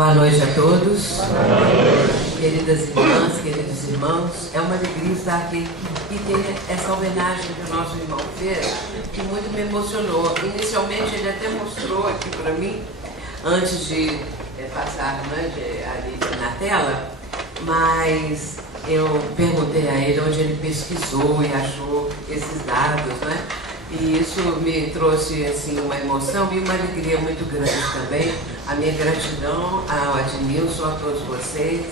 Boa noite a todos. Queridas irmãs, queridos irmãos, é uma alegria estar aqui e ter essa homenagem que o nosso irmão fez, que muito me emocionou. Inicialmente ele até mostrou aqui para mim, antes de passar, né, ali na tela, mas eu perguntei a ele onde ele pesquisou e achou esses dados, né? E isso me trouxe assim, uma emoção e uma alegria muito grande também. A minha gratidão ao Adnilson, a todos vocês.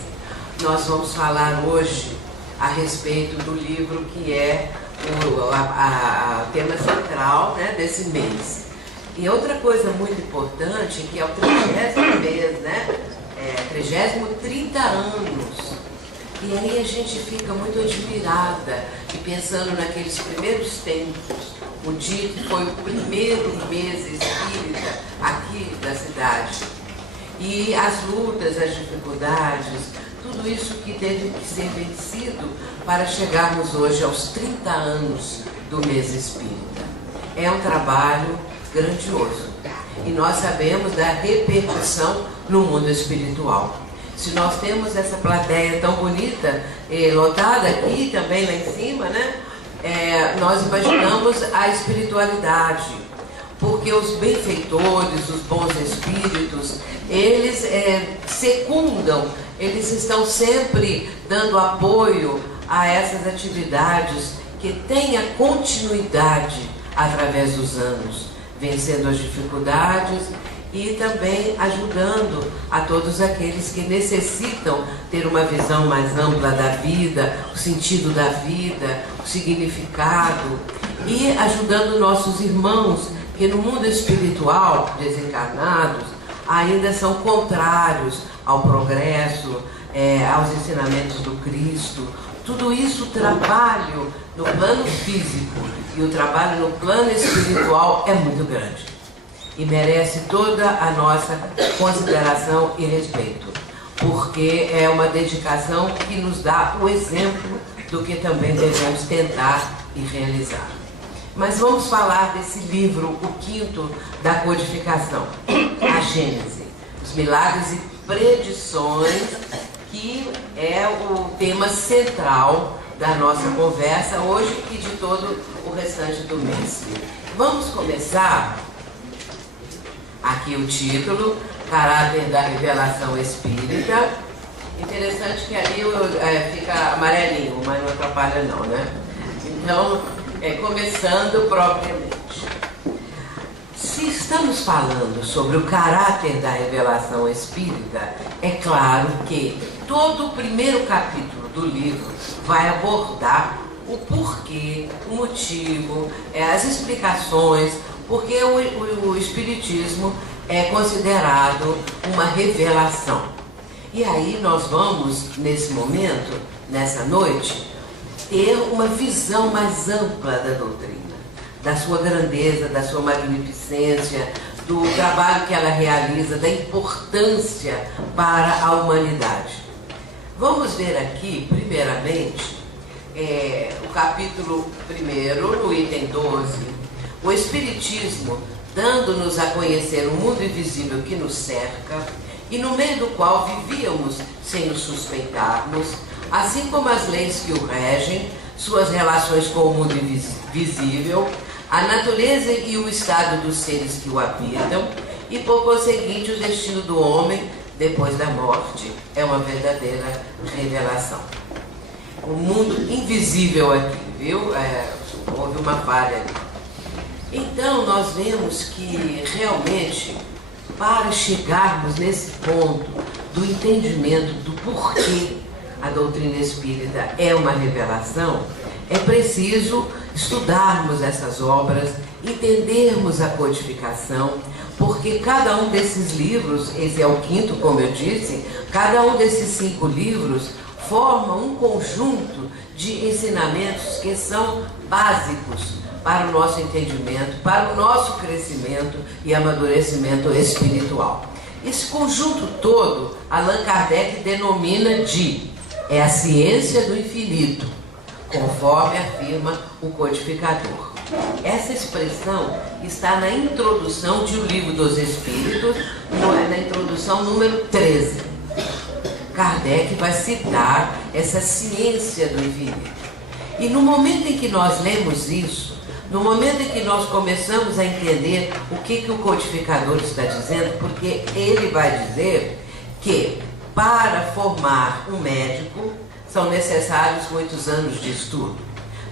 Nós vamos falar hoje a respeito do livro que é o tema central, né, desse mês. E outra coisa muito importante, que é o 30º mês, né? 30 anos. E aí a gente fica muito admirada e pensando naqueles primeiros tempos, o dia que foi o primeiro mês espírita aqui da cidade. E as lutas, as dificuldades, tudo isso que teve que ser vencido para chegarmos hoje aos 30 anos do mês espírita. É um trabalho grandioso. E nós sabemos da repercussão no mundo espiritual. Se nós temos essa plateia tão bonita, lotada aqui também lá em cima, né? Nós imaginamos a espiritualidade, porque os benfeitores, os bons espíritos, eles secundam, eles estão sempre dando apoio a essas atividades que tenha continuidade através dos anos, vencendo as dificuldades e também ajudando a todos aqueles que necessitam ter uma visão mais ampla da vida, o sentido da vida, o significado, e ajudando nossos irmãos que no mundo espiritual, desencarnados, ainda são contrários ao progresso, aos ensinamentos do Cristo. Tudo isso, o trabalho no plano físico e o trabalho no plano espiritual é muito grande. E merece toda a nossa consideração e respeito, porque é uma dedicação que nos dá o exemplo do que também devemos tentar e realizar. Mas vamos falar desse livro, o 5º da codificação, a Gênese, os milagres e predições, que é o tema central da nossa conversa hoje e de todo o restante do mês. Vamos começar. Aqui o título, Caráter da Revelação Espírita. Interessante que ali fica amarelinho, mas não atrapalha não, né? Então, começando propriamente. Se estamos falando sobre o caráter da revelação espírita, é claro que todo o primeiro capítulo do livro vai abordar o porquê, o motivo, as explicações, porque o Espiritismo é considerado uma revelação. E aí nós vamos, nesse momento, nessa noite, ter uma visão mais ampla da doutrina, da sua grandeza, da sua magnificência, do trabalho que ela realiza, da importância para a humanidade. Vamos ver aqui, primeiramente, o capítulo 1, no item 12, o Espiritismo dando-nos a conhecer o mundo invisível que nos cerca e no meio do qual vivíamos sem nos suspeitarmos, assim como as leis que o regem, suas relações com o mundo invisível, a natureza e o estado dos seres que o habitam e, por conseguinte, o destino do homem depois da morte. É uma verdadeira revelação. O mundo invisível aqui, viu? Houve uma falha ali. Então, nós vemos que, realmente, para chegarmos nesse ponto do entendimento do porquê a doutrina espírita é uma revelação, é preciso estudarmos essas obras, entendermos a codificação, porque cada um desses livros, esse é o 5º, como eu disse, cada um desses 5 livros forma um conjunto de ensinamentos que são básicos para o nosso entendimento, para o nosso crescimento e amadurecimento espiritual. Esse conjunto todo, Allan Kardec denomina de a ciência do infinito, conforme afirma o codificador. Essa expressão está na introdução de O Livro dos Espíritos, na introdução número 13. Kardec vai citar essa ciência do infinito. E no momento em que nós lemos isso, no momento em que nós começamos a entender o que o codificador está dizendo, porque ele vai dizer que para formar um médico são necessários muitos anos de estudo.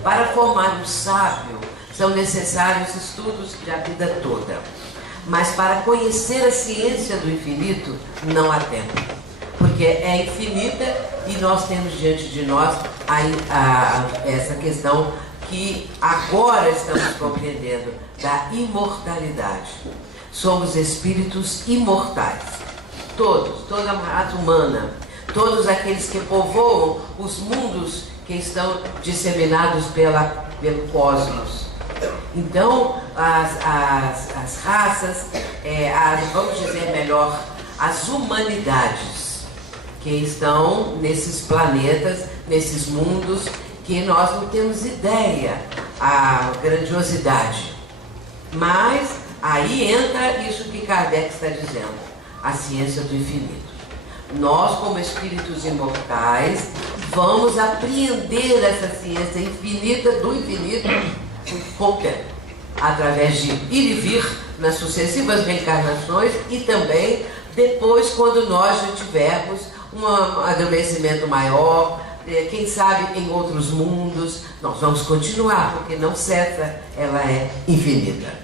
Para formar um sábio são necessários estudos da vida toda. Mas para conhecer a ciência do infinito não há tempo. Porque é infinita e nós temos diante de nós essa questão que agora estamos compreendendo, da imortalidade. Somos espíritos imortais. Toda a raça humana, todos aqueles que povoam os mundos que estão disseminados pelo cosmos. Então, as raças, vamos dizer melhor, as humanidades que estão nesses planetas, nesses mundos, que nós não temos ideia a grandiosidade. Mas aí entra isso que Kardec está dizendo, a ciência do infinito. Nós, como espíritos imortais, vamos apreender essa ciência infinita do infinito com o tempo, através de ir e vir nas sucessivas reencarnações e também depois, quando nós já tivermos um amadurecimento maior, quem sabe em outros mundos, nós vamos continuar, porque não cessa, ela é infinita.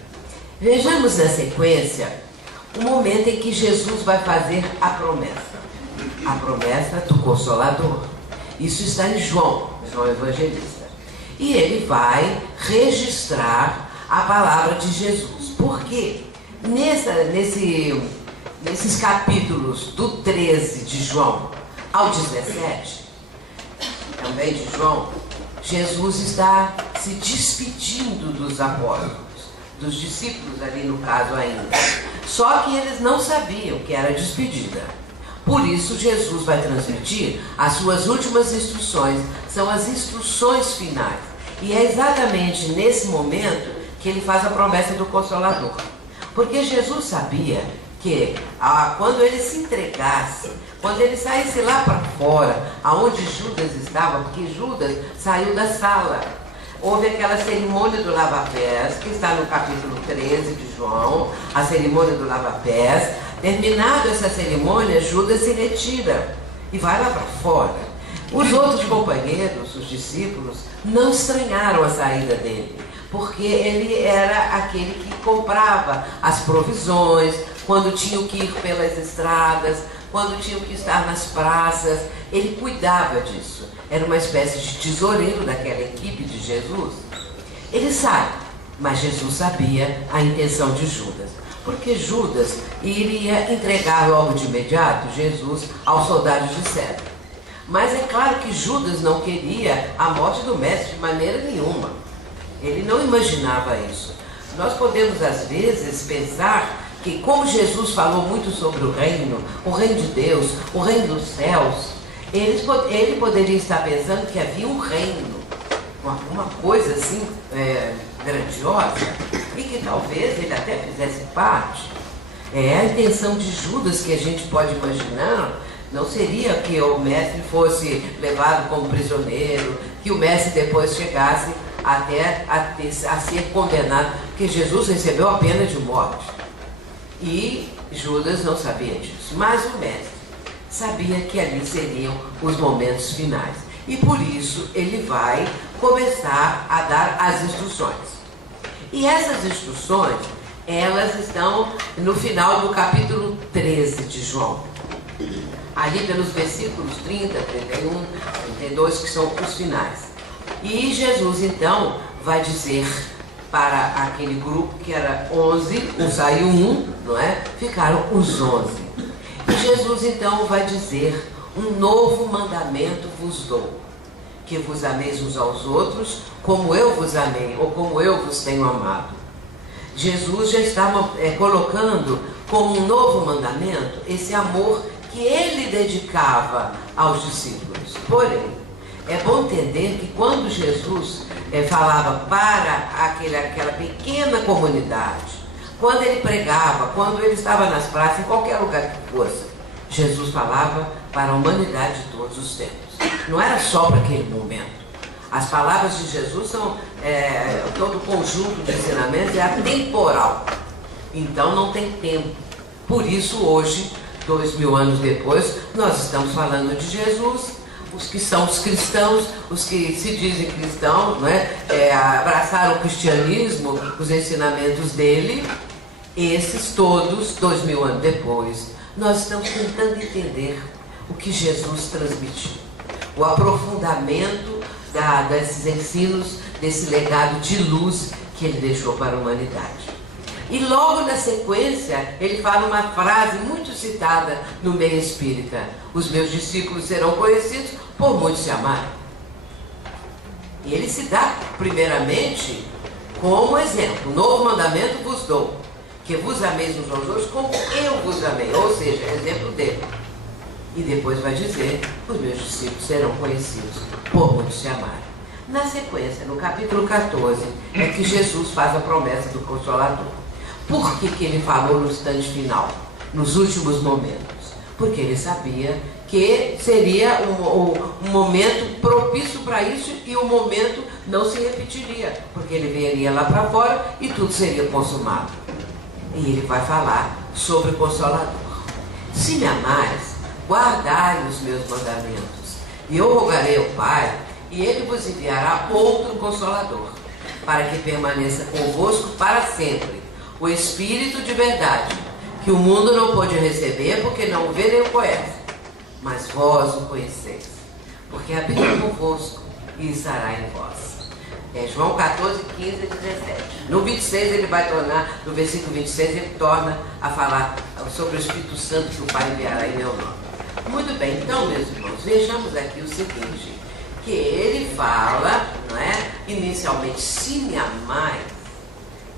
Vejamos na sequência o momento em que Jesus vai fazer a promessa do Consolador. Isso está em João Evangelista. E ele vai registrar a palavra de Jesus. Por quê? Nesses capítulos do 13 de João ao 17, também de João, Jesus está se despedindo dos apóstolos, dos discípulos ali no caso ainda. Só que eles não sabiam que era despedida. Por isso Jesus vai transmitir as suas últimas instruções, são as instruções finais. E é exatamente nesse momento que ele faz a promessa do Consolador. Porque Jesus sabia que quando ele se entregasse, quando ele saísse lá para fora, aonde Judas estava, porque Judas saiu da sala, houve aquela cerimônia do lava-pés, que está no capítulo 13 de João, a cerimônia do lava-pés. Terminada essa cerimônia, Judas se retira e vai lá para fora. Os outros companheiros, os discípulos, não estranharam a saída dele, porque ele era aquele que comprava as provisões, quando tinham que ir pelas estradas, quando tinham que estar nas praças, ele cuidava disso. Era uma espécie de tesoureiro daquela equipe de Jesus. Ele sai, mas Jesus sabia a intenção de Judas, porque Judas iria entregar logo de imediato Jesus aos soldados de César. Mas é claro que Judas não queria a morte do mestre de maneira nenhuma. Ele não imaginava isso. Nós podemos às vezes pensar que, como Jesus falou muito sobre o reino de Deus, o reino dos céus, ele poderia estar pensando que havia um reino, uma coisa assim grandiosa, e que talvez ele até fizesse parte. A intenção de Judas que a gente pode imaginar não seria que o mestre fosse levado como prisioneiro, que o mestre depois chegasse até a ser condenado, porque Jesus recebeu a pena de morte. E Judas não sabia disso, mas o mestre sabia que ali seriam os momentos finais. E por isso ele vai começar a dar as instruções. E essas instruções, elas estão no final do capítulo 13 de João. Ali pelos versículos 30, 31, 32, que são os finais. E Jesus então vai dizer para aquele grupo que era 11, saiu um, não é? Ficaram os 11. E Jesus então vai dizer: um novo mandamento vos dou, que vos ameis uns aos outros, como eu vos amei, ou como eu vos tenho amado. Jesus já estava colocando como um novo mandamento esse amor que ele dedicava aos discípulos. Porém, é bom entender que quando Jesus falava para aquela pequena comunidade, quando ele pregava, quando ele estava nas praças, em qualquer lugar que fosse, Jesus falava para a humanidade de todos os tempos. Não era só para aquele momento. As palavras de Jesus são, todo o conjunto de ensinamentos é atemporal. Então não tem tempo. Por isso hoje, 2000 anos depois, nós estamos falando de Jesus. Os que são os cristãos, os que se dizem cristãos, né, abraçaram o cristianismo, os ensinamentos dele, esses todos, 2000 anos depois, nós estamos tentando entender o que Jesus transmitiu. O aprofundamento desses ensinos, desse legado de luz que ele deixou para a humanidade. E logo na sequência, ele fala uma frase muito citada no meio espírita: os meus discípulos serão conhecidos por muitos se amarem. E ele se dá, primeiramente, como exemplo: novo mandamento vos dou, que vos ameis uns aos outros como eu vos amei. Ou seja, exemplo dele. E depois vai dizer: os meus discípulos serão conhecidos por muitos se amarem. Na sequência, no capítulo 14, é que Jesus faz a promessa do Consolador. Por que ele falou no instante final, nos últimos momentos? Porque ele sabia que seria um momento propício para isso e o momento não se repetiria, porque ele viria lá para fora e tudo seria consumado. E ele vai falar sobre o Consolador. Se me amais, guardai os meus mandamentos, e eu rogarei ao Pai, e ele vos enviará outro Consolador, para que permaneça convosco para sempre, o Espírito de verdade, que o mundo não pode receber, porque não o vê nem o conhece, mas vós o conheceis, porque habita convosco e estará em vós. João 14, 15 e 17. No 26 ele vai tornar, no versículo 26 ele torna a falar sobre o Espírito Santo que o Pai enviará em meu nome. Muito bem, então, meus irmãos, vejamos aqui o seguinte, que ele fala, não é, inicialmente: se me amais,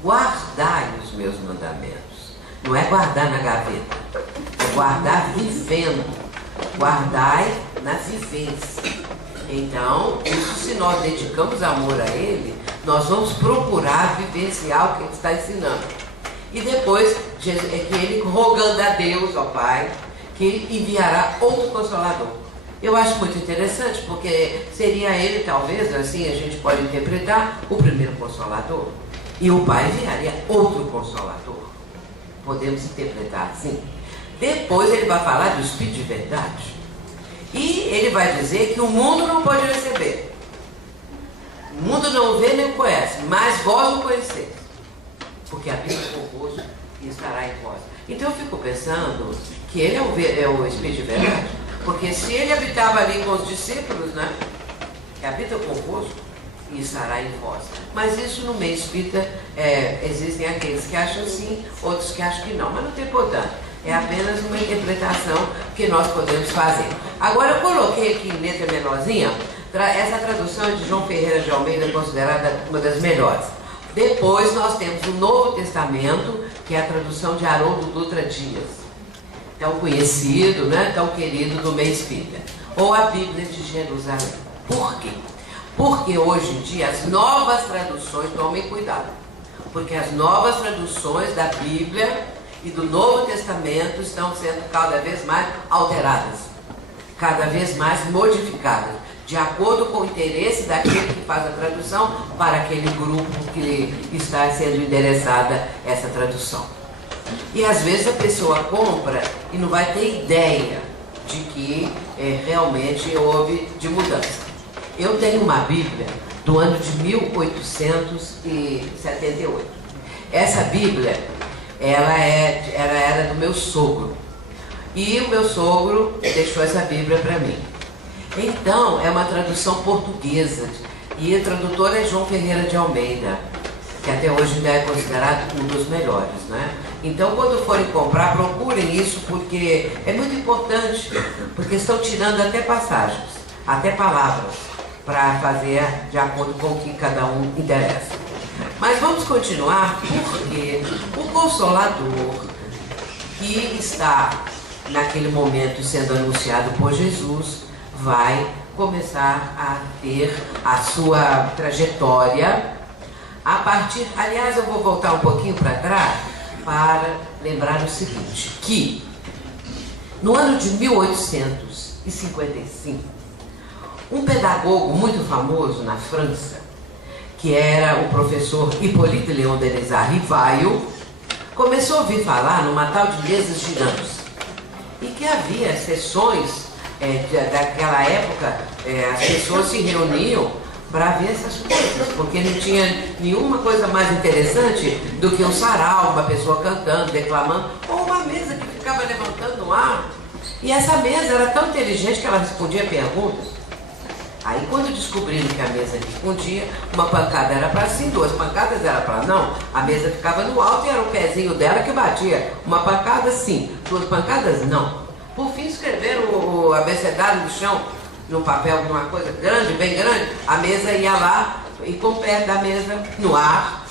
guardai os meus mandamentos. Não é guardar na gaveta, é guardar vivendo. Guardai na vivência. Então, isso, se nós dedicamos amor a ele, nós vamos procurar vivenciar o que ele está ensinando. E depois, é que ele, rogando a Deus, ao Pai, que ele enviará outro Consolador. Eu acho muito interessante, porque seria ele, talvez, assim a gente pode interpretar, o primeiro Consolador. E o Pai enviaria outro Consolador. Podemos interpretar assim. Depois ele vai falar do Espírito de verdade. E ele vai dizer que o mundo não pode receber. O mundo não vê nem conhece, mas vós o conheceis, porque habita convosco e estará em vós. Então eu fico pensando que ele é o Espírito de verdade, porque se ele habitava ali com os discípulos, né, que habita convosco e estará em vós. Mas isso no meio espírita, existem aqueles que acham sim, outros que acham que não, mas não tem importância. É apenas uma interpretação que nós podemos fazer. Agora eu coloquei aqui em letra menorzinha, essa tradução é de João Ferreira de Almeida, considerada uma das melhores. Depois nós temos o Novo Testamento, que é a tradução de Haroldo Dutra Dias, tão conhecido, né, tão querido do meio espírita. Ou a Bíblia de Jerusalém. Por quê? Porque hoje em dia as novas traduções, tomem cuidado, porque as novas traduções da Bíblia e do Novo Testamento estão sendo cada vez mais alteradas, cada vez mais modificadas, de acordo com o interesse daquele que faz a tradução para aquele grupo que está sendo endereçada essa tradução. E às vezes a pessoa compra e não vai ter ideia de que realmente houve de mudança. Eu tenho uma Bíblia do ano de 1878. Essa Bíblia, ela era do meu sogro. E o meu sogro deixou essa Bíblia para mim. Então, é uma tradução portuguesa. E o tradutor é João Ferreira de Almeida, que até hoje ainda é considerado um dos melhores, né? Então, quando forem comprar, procurem isso, porque é muito importante, porque estão tirando até passagens, até palavras, para fazer de acordo com o que cada um interessa. Mas vamos continuar, porque o Consolador, que está naquele momento sendo anunciado por Jesus, vai começar a ter a sua trajetória a partir... Aliás, eu vou voltar um pouquinho para trás para lembrar o seguinte, que no ano de 1855, um pedagogo muito famoso na França, que era o professor Hippolyte Léon Denis Rivaio, começou a ouvir falar numa tal de mesas girantes, e que havia sessões, daquela época, as pessoas se reuniam para ver essas coisas, porque não tinha nenhuma coisa mais interessante do que um sarau, uma pessoa cantando, declamando, ou uma mesa que ficava levantando o ar. E essa mesa era tão inteligente que ela respondia perguntas. Aí quando descobriram que a mesa respondia, uma pancada era para sim, duas pancadas era para não, a mesa ficava no alto e era o pezinho dela que batia. Uma pancada sim, duas pancadas não. Por fim escreveram o abecedário no chão, num papel, numa coisa grande, bem grande, a mesa ia lá e com o pé da mesa, no ar,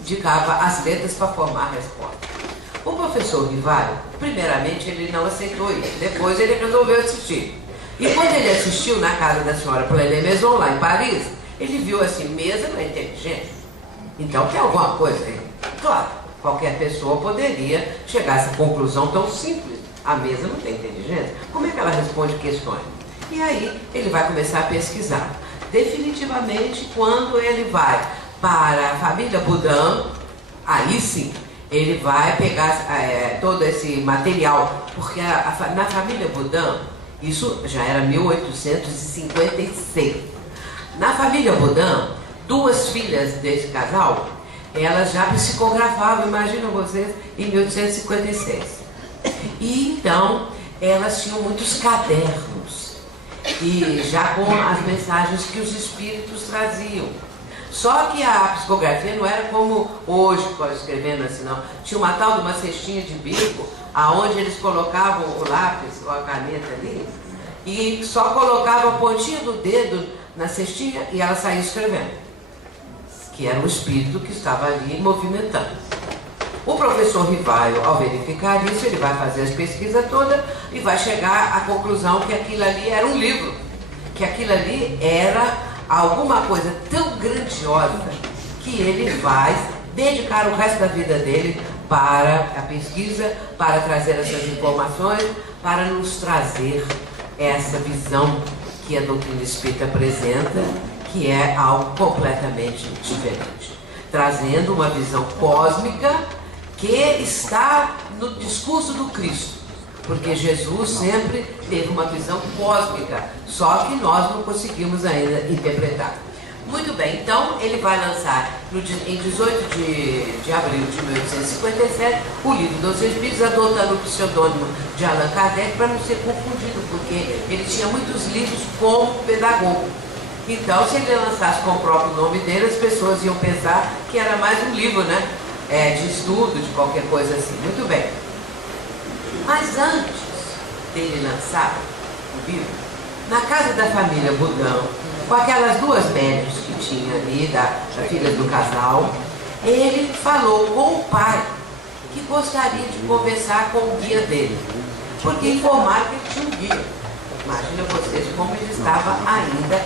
indicava as letras para formar a resposta. O professor Rivaio, primeiramente, ele não aceitou isso, depois ele resolveu assistir. E quando ele assistiu na casa da senhora Plené Maison, lá em Paris, ele viu assim, mesa não é inteligente. Então tem alguma coisa aí. Claro, qualquer pessoa poderia chegar a essa conclusão tão simples. A mesa não tem inteligência. Como é que ela responde questões? E aí ele vai começar a pesquisar. Definitivamente, quando ele vai para a família Boudin, aí sim, ele vai pegar todo esse material, porque na família Boudin, isso já era 1856. Na família Boudin, duas filhas desse casal, elas já psicografavam, imaginam vocês, em 1856. E então, elas tinham muitos cadernos, e já com as mensagens que os espíritos traziam. Só que a psicografia não era como hoje, escrevendo assim, não. Tinha uma tal de uma cestinha de bico, aonde eles colocavam o lápis ou a caneta ali, e só colocavam a pontinha do dedo na cestinha e ela saía escrevendo, que era o espírito que estava ali movimentando. O professor Rivaio, ao verificar isso, ele vai fazer as pesquisas todas e vai chegar à conclusão que aquilo ali era um livro, que aquilo ali era alguma coisa tão grandiosa que ele vai dedicar o resto da vida dele para a pesquisa, para trazer essas informações, para nos trazer essa visão que a doutrina espírita apresenta, que é algo completamente diferente, trazendo uma visão cósmica que está no discurso do Cristo, porque Jesus sempre teve uma visão cósmica, só que nós não conseguimos ainda interpretar. Muito bem, então ele vai lançar em 18 de abril de 1857 o Livro dos Espíritos, adotando o pseudônimo de Allan Kardec para não ser confundido, porque ele tinha muitos livros como pedagogo. Então, se ele lançasse com o próprio nome dele, as pessoas iam pensar que era mais um livro, né? De estudo, de qualquer coisa assim. Muito bem. Mas antes dele lançar o livro, na casa da família Boudin, com aquelas duas médias que tinha ali, da filha do casal, ele falou com o pai que gostaria de conversar com o guia dele, porque informaram que ele tinha um guia. Imagina vocês como ele estava ainda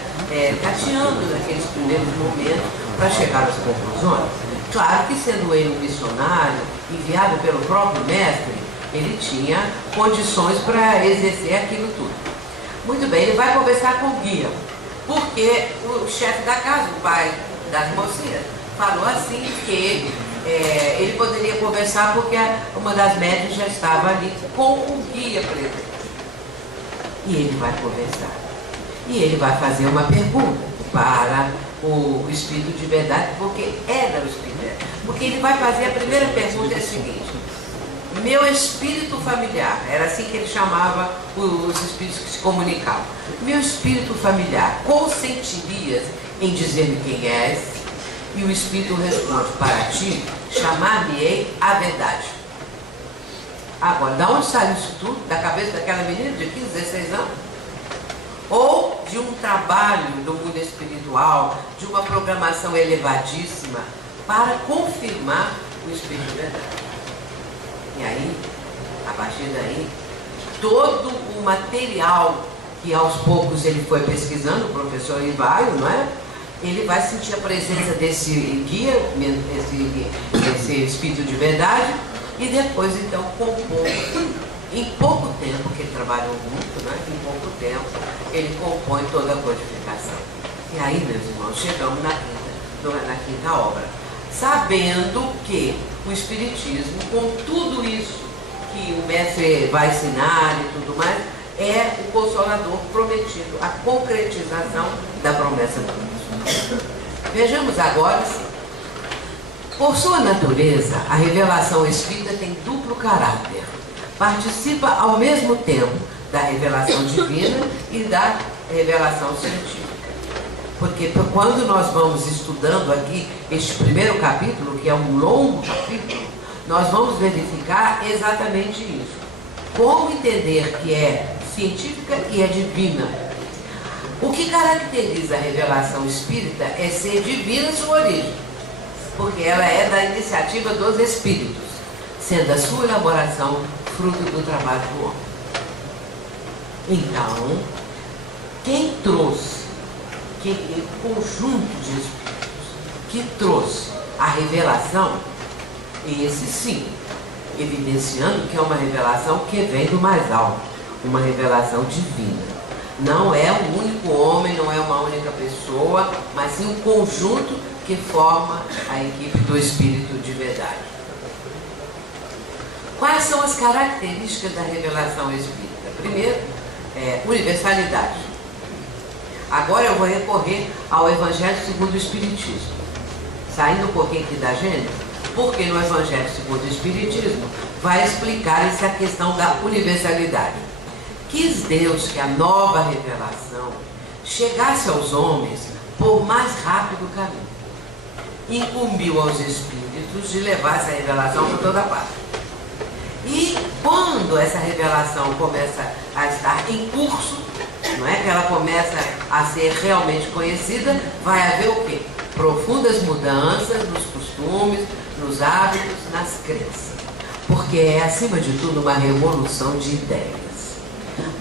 tateando naqueles primeiros momentos para chegar às conclusões. Claro que, sendo ele um missionário, enviado pelo próprio mestre, ele tinha condições para exercer aquilo tudo. Muito bem, ele vai conversar com o guia, porque o chefe da casa, o pai das mocinhas, falou assim que ele poderia conversar porque uma das médias já estava ali com o guia presente. E ele vai conversar. E ele vai fazer uma pergunta para o Espírito de Verdade, porque era o Espírito de Verdade. Porque ele vai fazer a primeira pergunta, é a seguinte: meu espírito familiar, era assim que ele chamava os espíritos que se comunicavam. Meu espírito familiar, consentirias em dizer-me quem és? E o espírito responde: para ti, chamar-me-ei a verdade. Agora, de onde saiu isso tudo? Da cabeça daquela menina de 15, 16 anos? Ou de um trabalho do mundo espiritual, de uma programação elevadíssima, para confirmar o Espírito de Verdade? E aí, a partir daí, todo o material que aos poucos ele foi pesquisando, o professor Ivaio, não é? Ele vai sentir a presença desse guia, esse espírito de verdade, e depois então compor. Em pouco tempo, que ele trabalhou muito, né? Em pouco tempo, ele compõe toda a codificação. E aí, meus irmãos, chegamos na quinta obra, sabendo que o Espiritismo, com tudo isso que o mestre vai ensinar e tudo mais, é o Consolador prometido, a concretização da promessa do Cristo. Vejamos agora, por sua natureza, a revelação espírita tem duplo caráter. Participa ao mesmo tempo da revelação divina e da revelação científica. Porque quando nós vamos estudando aqui este primeiro capítulo, que é um longo capítulo, nós vamos verificar exatamente isso. Como entender que é científica e é divina. O que caracteriza a revelação espírita é ser divina em sua origem, porque ela é da iniciativa dos espíritos, sendo a sua elaboração fruto do trabalho do homem. Então, quem trouxe, o conjunto de espíritos que trouxe a revelação, esse sim, evidenciando que é uma revelação que vem do mais alto, uma revelação divina. Não é um único homem, não é uma única pessoa, mas sim um conjunto que forma a equipe do Espírito de verdade. Quais são as características da revelação espírita? Primeiro, universalidade. Agora eu vou recorrer ao Evangelho segundo o Espiritismo. Saindo um pouquinho aqui da Gênesis, porque no Evangelho segundo o Espiritismo vai explicar essa questão da universalidade. Quis Deus que a nova revelação chegasse aos homens por mais rápido caminho. Incumbiu aos espíritos de levar essa revelação por toda parte. E quando essa revelação começa a estar em curso, não é que ela começa a ser realmente conhecida, vai haver o quê? Profundas mudanças nos costumes, nos hábitos, nas crenças. Porque é, acima de tudo, uma revolução de ideias.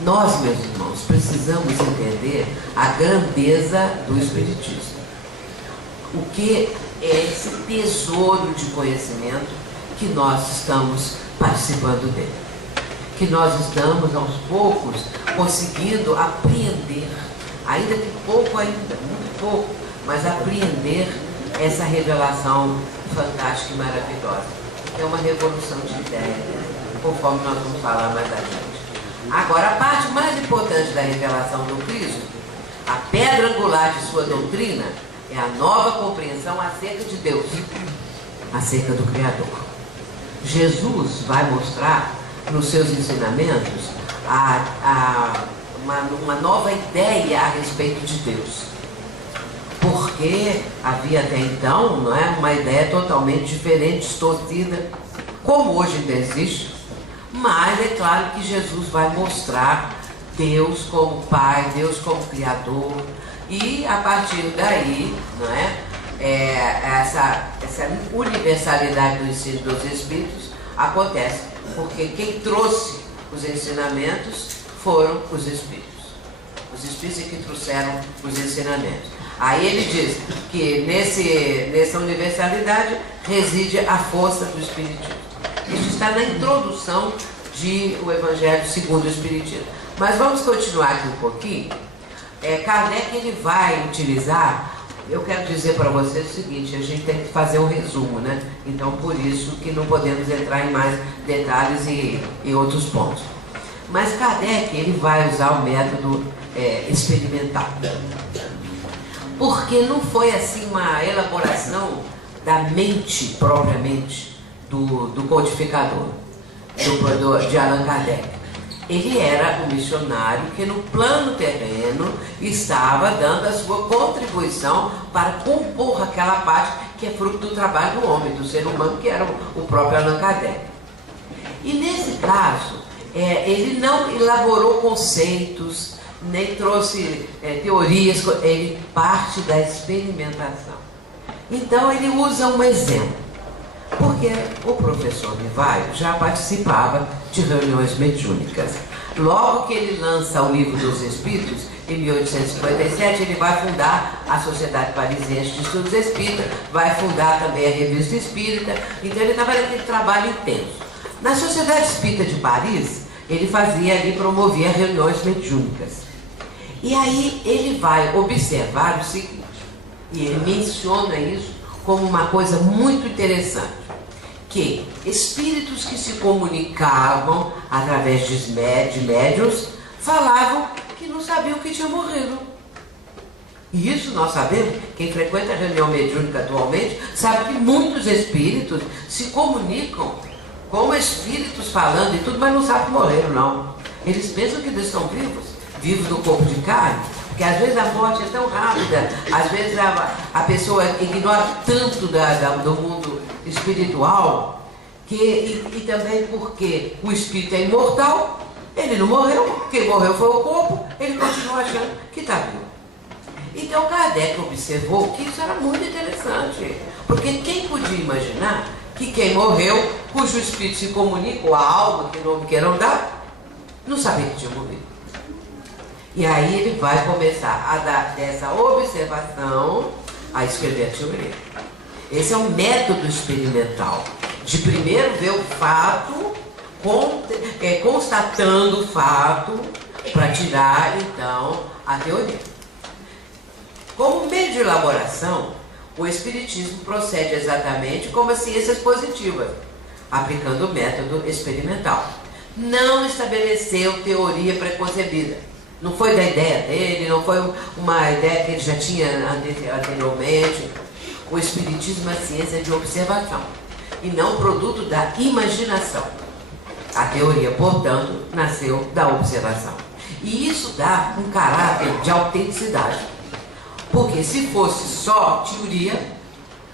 Nós, meus irmãos, precisamos entender a grandeza do Espiritismo. O que é esse tesouro de conhecimento que nós estamos participando dele. Que nós estamos, aos poucos, conseguindo apreender, ainda que pouco ainda, muito pouco, mas apreender essa revelação fantástica e maravilhosa. É uma revolução de ideias, conforme nós vamos falar mais adiante. Agora, a parte mais importante da revelação do Cristo, a pedra angular de sua doutrina, é a nova compreensão acerca de Deus, acerca do Criador. Jesus vai mostrar nos seus ensinamentos uma nova ideia a respeito de Deus. Porque havia até então, não é, uma ideia totalmente diferente, distorcida, como hoje ainda existe, mas é claro que Jesus vai mostrar Deus como Pai, Deus como Criador, e a partir daí, não é, essa universalidade do ensino dos Espíritos acontece, porque quem trouxe os ensinamentos foram os Espíritos. Os Espíritos que trouxeram os ensinamentos. Aí ele diz que nessa universalidade reside a força do Espiritismo. Isso está na introdução do Evangelho segundo o Espiritismo. Mas vamos continuar aqui um pouquinho. Kardec ele vai utilizar, eu quero dizer para vocês o seguinte, a gente tem que fazer um resumo, né? Então por isso que não podemos entrar em mais detalhes e outros pontos. Mas Kardec ele vai usar o método experimental. Porque não foi assim uma elaboração da mente propriamente do codificador, de Allan Kardec. Ele era um missionário que no plano terreno estava dando a sua contribuição para compor aquela parte que é fruto do trabalho do homem, do ser humano, que era o próprio Allan Kardec. E nesse caso, ele não elaborou conceitos, nem trouxe teorias, ele parte da experimentação. Então ele usa um exemplo. Porque o professor Rivaio já participava de reuniões mediúnicas. Logo que ele lança o Livro dos Espíritos, em 1857, ele vai fundar a Sociedade Parisiense de Estudos Espíritas, vai fundar também a Revista Espírita, então ele estava naquele trabalho intenso. Na Sociedade Espírita de Paris, ele fazia ali, promovia reuniões mediúnicas. E aí ele vai observar o seguinte, e ele menciona isso como uma coisa muito interessante, que espíritos que se comunicavam através de médiuns falavam que não sabiam que tinha morrido. E isso nós sabemos, quem frequenta a reunião mediúnica atualmente, sabe que muitos espíritos se comunicam com espíritos falando e tudo, mas não sabem que morreram, não. Eles pensam que eles estão vivos, vivos no corpo de carne, porque às vezes a morte é tão rápida, às vezes a pessoa ignora tanto do mundo espiritual, e também porque o espírito é imortal, ele não morreu, quem morreu foi o corpo, ele continua achando que está vivo. Então Kardec observou que isso era muito interessante, porque quem podia imaginar que quem morreu, cujo espírito se comunica, ou a alma, que nome queiram dar, não sabia que tinha morrido. E aí ele vai começar a dar dessa observação a escrever a teoria. Esse é um método experimental, de primeiro ver o fato, constatando o fato, para tirar então a teoria. Como meio de elaboração, o Espiritismo procede exatamente como as ciências positivas, aplicando o método experimental. Não estabeleceu teoria preconcebida. Não foi da ideia dele, não foi uma ideia que ele já tinha anteriormente. O Espiritismo é ciência de observação e não produto da imaginação. A teoria, portanto, nasceu da observação. E isso dá um caráter de autenticidade. Porque se fosse só teoria,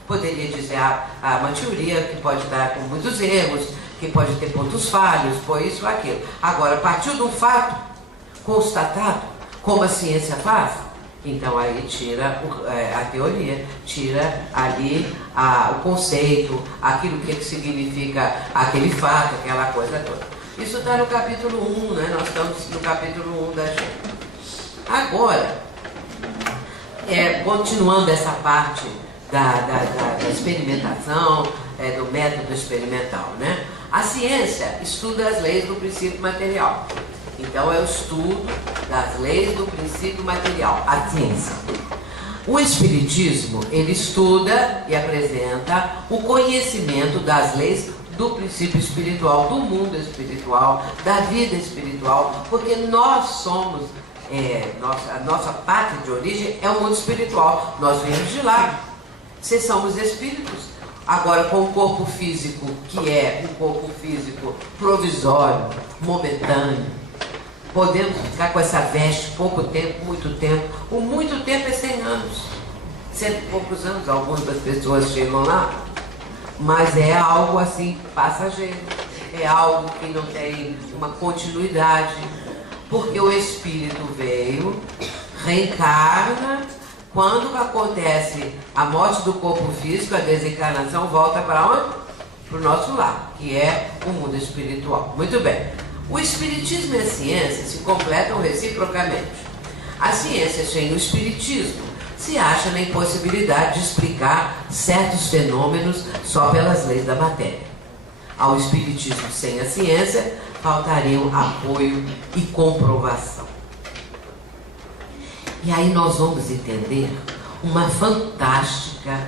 poderia dizer uma teoria que pode dar com muitos erros, que pode ter pontos falhos, por isso ou aquilo. Agora, partiu de um fato constatado, como a ciência faz, então aí tira a teoria, tira ali o conceito, aquilo que significa aquele fato, aquela coisa toda. Isso está no capítulo 1, né? Nós estamos no capítulo 1 da Gênesis. Agora, continuando essa parte da experimentação, do método experimental, né? A ciência estuda as leis do princípio material. Então é o estudo das leis do princípio material, a ciência. O Espiritismo, ele estuda e apresenta o conhecimento das leis do princípio espiritual, do mundo espiritual, da vida espiritual, porque nós somos, a nossa pátria de origem é o mundo espiritual, nós viemos de lá, se somos espíritos. Agora, com o corpo físico, que é um corpo físico provisório, momentâneo, podemos ficar com essa veste pouco tempo, muito tempo. O muito tempo é 100 anos, 100 e poucos anos, algumas das pessoas chegam lá, mas é algo assim passageiro, é algo que não tem uma continuidade, porque o espírito veio, reencarna, quando acontece a morte do corpo físico, a desencarnação volta para onde? Para o nosso lar, que é o mundo espiritual. Muito bem. O Espiritismo e a ciência se completam reciprocamente. A ciência sem o Espiritismo se acha na impossibilidade de explicar certos fenômenos só pelas leis da matéria. Ao Espiritismo sem a ciência, faltariam apoio e comprovação. E aí nós vamos entender uma fantástica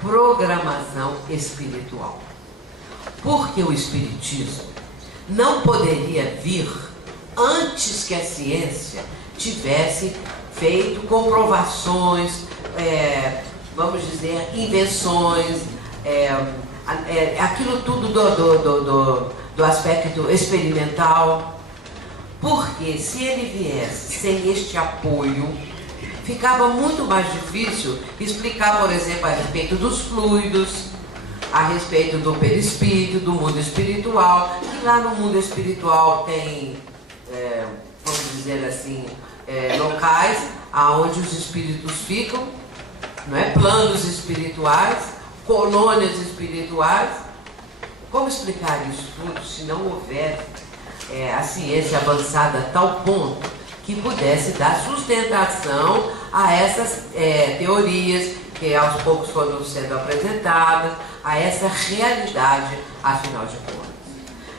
programação espiritual. Porque o Espiritismo não poderia vir antes que a ciência tivesse feito comprovações, vamos dizer, invenções, aquilo tudo do aspecto experimental. Porque se ele viesse sem este apoio, ficava muito mais difícil explicar, por exemplo, a respeito dos fluidos, a respeito do perispírito, do mundo espiritual, que lá no mundo espiritual tem, vamos dizer assim, locais aonde os espíritos ficam, não é? Planos espirituais, colônias espirituais. Como explicar isso tudo se não houver a ciência avançada a tal ponto que pudesse dar sustentação a essas teorias que aos poucos foram sendo apresentadas, a essa realidade, afinal de contas.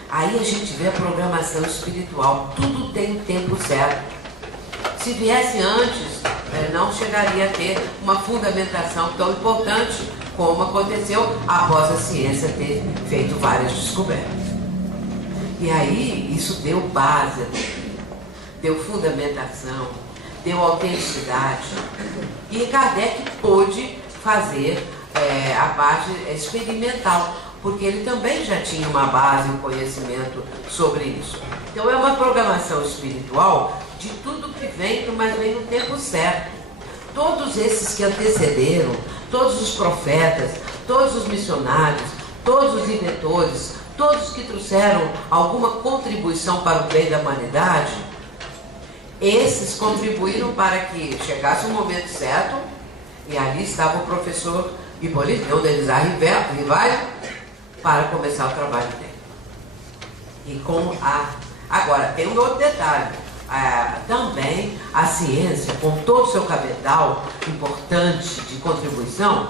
Aí a gente vê a programação espiritual, tudo tem tempo certo. Se viesse antes, não chegaria a ter uma fundamentação tão importante como aconteceu após a ciência ter feito várias descobertas. E aí isso deu base, deu fundamentação, deu autenticidade. E Kardec pôde fazer a parte experimental, porque ele também já tinha uma base, um conhecimento sobre isso. Então é uma programação espiritual de tudo que vem, mas vem no tempo certo. Todos esses que antecederam, todos os profetas, todos os missionários, todos os inventores, todos que trouxeram alguma contribuição para o bem da humanidade, esses contribuíram para que chegasse o momento certo, e ali estava o professor Hipólito Denis Rivaio para começar o trabalho dele. Agora, tem um outro detalhe. Também a ciência, com todo o seu capital importante de contribuição,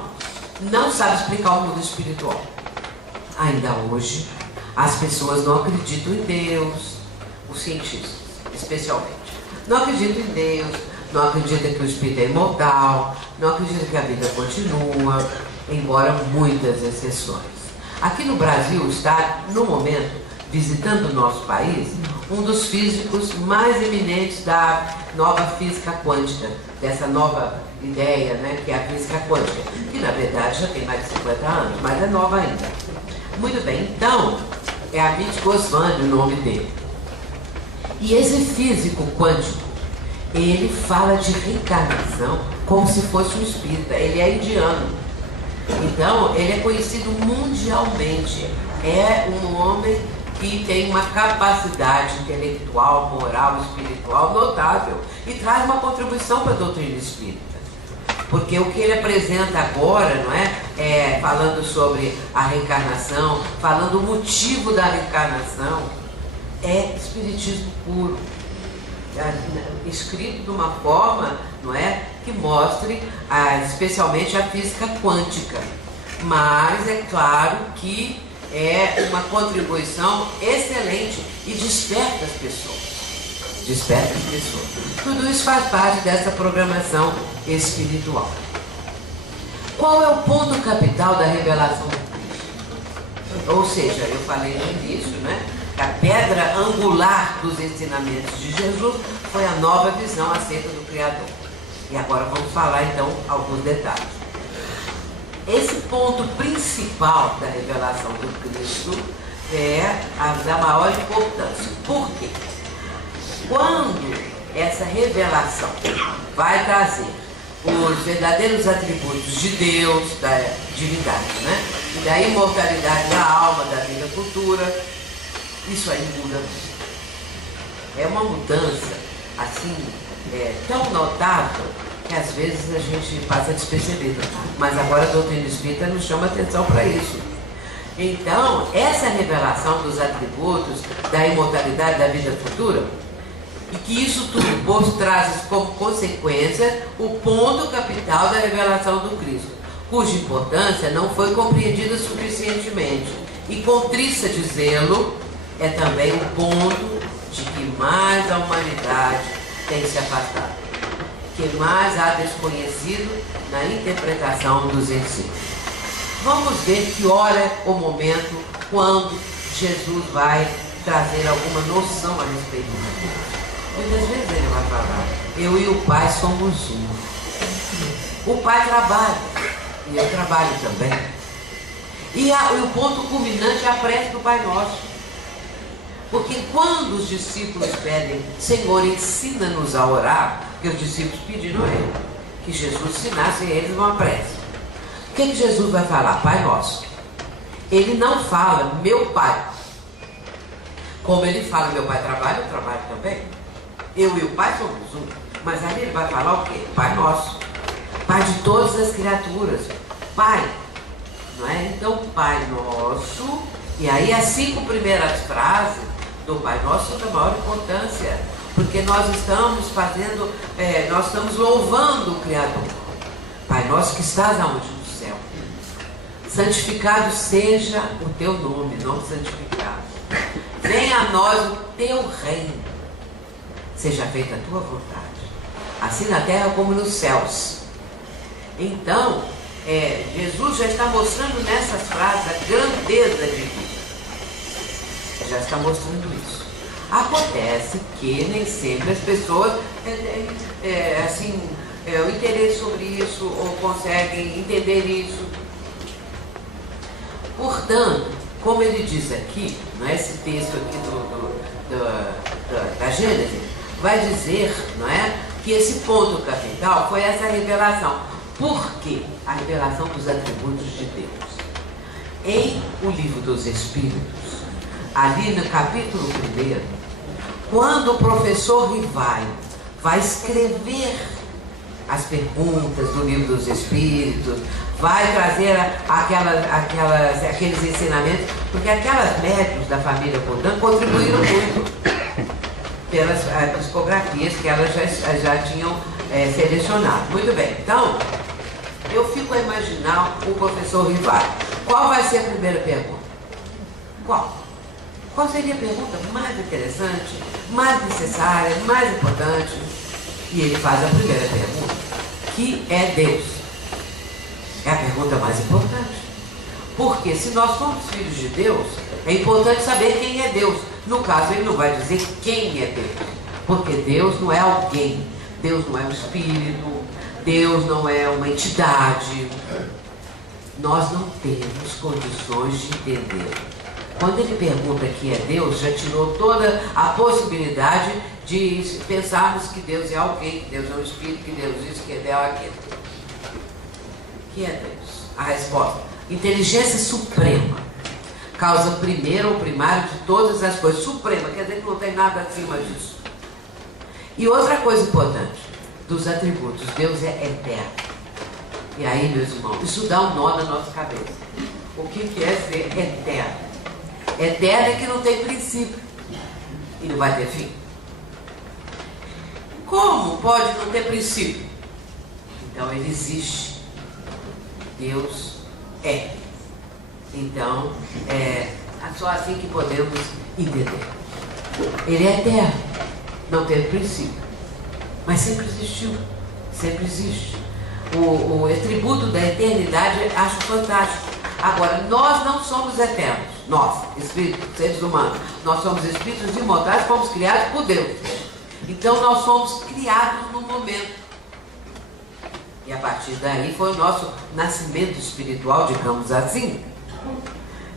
não sabe explicar o mundo espiritual. Ainda hoje, as pessoas não acreditam em Deus, os cientistas, especialmente. Não acreditam em Deus, não acreditam que o espírito é imortal, não acreditam que a vida continua, embora muitas exceções. Aqui no Brasil está, no momento, visitando o nosso país, um dos físicos mais eminentes da nova física quântica, dessa nova ideia, né, que é a física quântica, que na verdade já tem mais de 50 anos, mas é nova ainda. Muito bem, então, é Amit Goswami o nome dele. E esse físico quântico, ele fala de reencarnação como se fosse um espírita, ele é indiano. Então, ele é conhecido mundialmente, é um homem que tem uma capacidade intelectual, moral, espiritual notável e traz uma contribuição para a doutrina espírita. Porque o que ele apresenta agora, não é, falando sobre a reencarnação, falando o motivo da reencarnação, é espiritismo puro, escrito de uma forma, não é, que mostre especialmente a física quântica. Mas é claro que é uma contribuição excelente e desperta as pessoas. Desperta as pessoas. Tudo isso faz parte dessa programação espiritual. Qual é o ponto capital da revelação do Cristo? Ou seja, eu falei no início, né? A pedra angular dos ensinamentos de Jesus foi a nova visão acerca do Criador. E agora vamos falar então alguns detalhes. Esse ponto principal da revelação do Cristo é da maior importância. Por quê? Quando essa revelação vai trazer os verdadeiros atributos de Deus, da divindade, né? E da imortalidade da alma, da vida futura, isso aí muda. É uma mudança, assim, tão notável que às vezes a gente passa despercebido. Mas agora a doutrina espírita nos chama atenção para isso. Então, essa revelação dos atributos, da imortalidade da vida futura, e que isso tudo traz como consequência o ponto capital da revelação do Cristo, cuja importância não foi compreendida suficientemente. E contrista dizê-lo, é também o ponto de que mais a humanidade tem se afastado, que mais há desconhecido na interpretação dos ensinos. Vamos ver que hora é o momento quando Jesus vai trazer alguma noção a respeito disso. Muitas vezes ele vai falar, eu e o Pai somos um. O Pai trabalha, e eu trabalho também. E o ponto culminante é a prece do Pai Nosso. Porque quando os discípulos pedem, Senhor, ensina-nos a orar, porque os discípulos pediram a ele, que Jesus ensinasse a eles uma prece. O que Jesus vai falar? Pai Nosso. Ele não fala, meu Pai. Como ele fala, meu Pai trabalha, eu trabalho também. Eu e o Pai somos um. Mas ali ele vai falar o quê? Pai Nosso. Pai de todas as criaturas. Pai. Não é? Então, Pai Nosso. E aí as 5 primeiras frases do Pai Nosso da maior importância, porque nós estamos fazendo, nós estamos louvando o Criador. Pai Nosso que estás aonde? No céu. Santificado seja o teu nome, não santificado. Venha a nós o teu reino. Seja feita a tua vontade, assim na terra como nos céus. Então, Jesus já está mostrando nessas frases a grandeza de Deus. Já está mostrando isso. Acontece que nem sempre as pessoas têm o interesse sobre isso ou conseguem entender isso. Portanto, como ele diz aqui, esse texto aqui da Gênesis, vai dizer, não é, que esse ponto capital foi essa revelação. Por quê? A revelação dos atributos de Deus. Em o livro dos Espíritos, ali no capítulo 1, quando o professor Rivaio vai escrever as perguntas do livro dos Espíritos, vai trazer aqueles ensinamentos, porque aquelas médiuns da família Bodin contribuíram muito pelas psicografias que elas já tinham selecionado. Muito bem, então, eu fico a imaginar o professor Rivaio. Qual vai ser a primeira pergunta? Qual? Qual seria a pergunta mais interessante, mais necessária, mais importante? E ele faz a primeira pergunta, que é Deus. É a pergunta mais importante. Porque se nós somos filhos de Deus, é importante saber quem é Deus. No caso, ele não vai dizer quem é Deus. Porque Deus não é alguém. Deus não é um espírito. Deus não é uma entidade. Nós não temos condições de entender. Quando ele pergunta quem é Deus, já tirou toda a possibilidade de pensarmos que Deus é alguém, que Deus é um espírito, que Deus isso, que Deus é aquilo. Que é Deus? A resposta: inteligência suprema, causa primeira ou primária de todas as coisas. Suprema quer dizer que não tem nada acima disso. E outra coisa importante dos atributos: Deus é eterno. E aí, meus irmãos, isso dá um nó na nossa cabeça. O que é ser eterno? Eterno é que não tem princípio e não vai ter fim. Como pode não ter princípio? Então ele existe. Deus é. Então, é só assim que podemos entender. Ele é eterno, não teve princípio, mas sempre existiu, sempre existe. O atributo da eternidade acho fantástico. Agora, nós não somos eternos, nós, espíritos, seres humanos, nós somos espíritos imortais, fomos criados por Deus. Então nós fomos criados no momento. E a partir daí foi o nosso nascimento espiritual, digamos assim.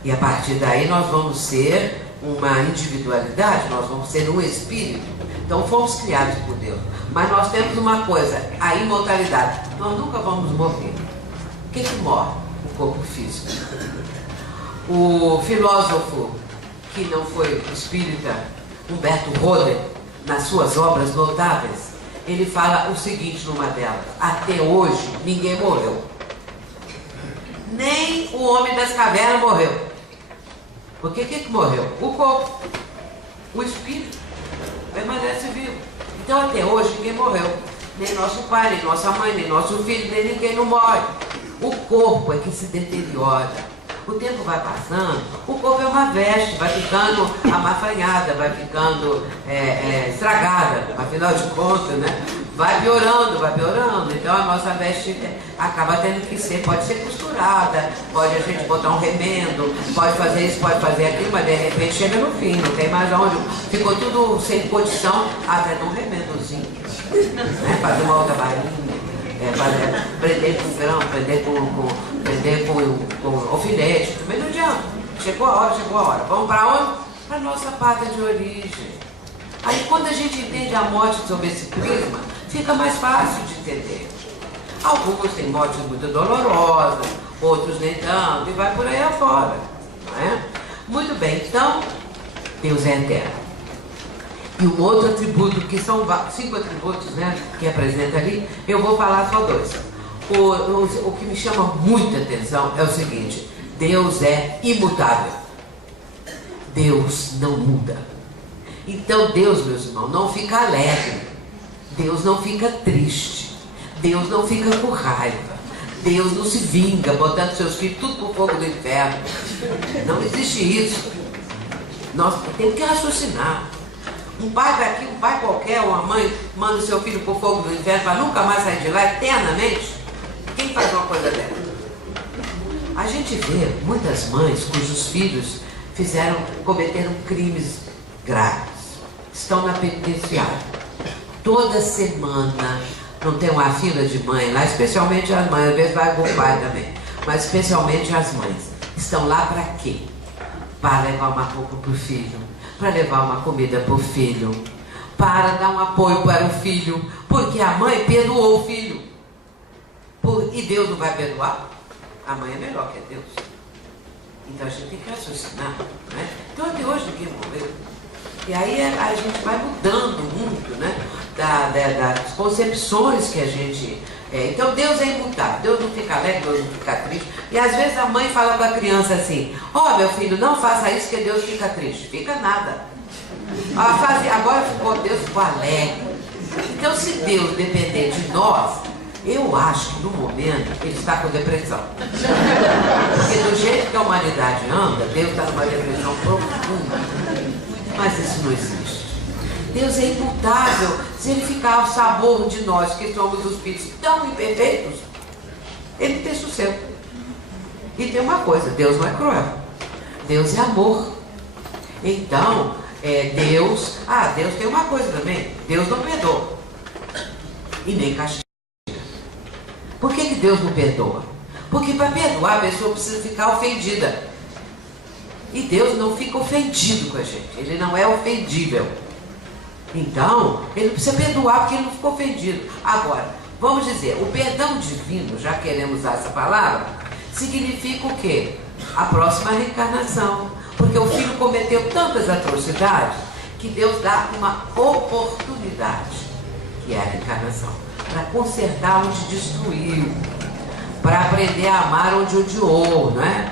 E a partir daí nós vamos ser uma individualidade, nós vamos ser um espírito. Então fomos criados por Deus. Mas nós temos uma coisa, a imortalidade. Nós nunca vamos morrer. O que morre? O corpo físico. O filósofo que não foi espírita, Humberto Roder, nas suas obras notáveis, ele fala o seguinte numa delas: até hoje ninguém morreu. Nem o homem das cavernas morreu. Porque o que morreu? O corpo. O espírito permanece vivo. Então até hoje ninguém morreu. Nem nosso pai, nem nossa mãe, nem nosso filho, nem ninguém não morre. O corpo é que se deteriora. O tempo vai passando, o corpo é uma veste, vai ficando amafanhada, vai ficando estragada, afinal de contas, né? Vai piorando, vai piorando. Então a nossa veste acaba tendo que ser, pode ser costurada, pode a gente botar um remendo, pode fazer isso, pode fazer aquilo, mas de repente chega no fim, não tem mais onde. Ficou tudo sem condição, até de um remendozinho, né? Fazer uma outra bainha. Prender com grão, prender com alfinete, também não adianta. Chegou a hora. Vamos para onde? Para a nossa pátria de origem. Aí quando a gente entende a morte sob esse prisma, fica mais fácil de entender. Alguns têm mortes muito dolorosas, outros nem tanto, e vai por aí afora. Não é? Muito bem, então, Deus é eterno. E um outro atributo, que são 5 atributos, né, que apresenta ali, eu vou falar só 2. O que me chama muita atenção é o seguinte: Deus é imutável. Deus não muda. Então Deus, meus irmãos, não fica alegre. Deus não fica triste. Deus não fica com raiva. Deus não se vinga botando seus filhos tudo pro fogo do inferno. Não existe isso. Nós temos que raciocinar. Um pai daqui, um pai qualquer, uma mãe, manda o seu filho pro fogo do inferno para nunca mais sair de lá eternamente. Quem faz uma coisa dessa? A gente vê muitas mães cujos filhos cometeram crimes graves, estão na penitenciária. Toda semana não tem uma fila de mãe lá, especialmente as mães, às vezes vai com o pai também, mas especialmente as mães. Estão lá para quê? Para levar uma roupa para o filho, para levar uma comida para o filho, para dar um apoio para o filho, porque a mãe perdoou o filho. E Deus não vai perdoar? A mãe é melhor que Deus. Então a gente tem que raciocinar, né? Então até hoje ninguém morreu. E aí a gente vai mudando muito, né? Das concepções que a gente... Então Deus é imutável, Deus não fica alegre, Deus não fica triste. E às vezes a mãe fala para a criança assim: ó, meu filho, não faça isso que Deus fica triste. Fica nada. Agora Deus ficou alegre. Então se Deus depender de nós, eu acho que no momento ele está com depressão. Porque do jeito que a humanidade anda, Deus está numa depressão profunda. Mas isso não existe. Deus é imutável. Se ele ficar ao sabor de nós, que somos os filhos tão imperfeitos, ele tem sossego. E tem uma coisa: Deus não é cruel. Deus é amor. Então, Deus tem uma coisa também: Deus não perdoa e nem castiga. Por que Deus não perdoa? Porque para perdoar a pessoa precisa ficar ofendida. E Deus não fica ofendido com a gente. Ele não é ofendível. Então, ele precisa perdoar porque ele não ficou ofendido. Agora, vamos dizer, o perdão divino, já queremos usar essa palavra, significa o quê? A próxima reencarnação. Porque o filho cometeu tantas atrocidades que Deus dá uma oportunidade, que é a reencarnação, para consertar onde destruiu, para aprender a amar onde odiou, não é?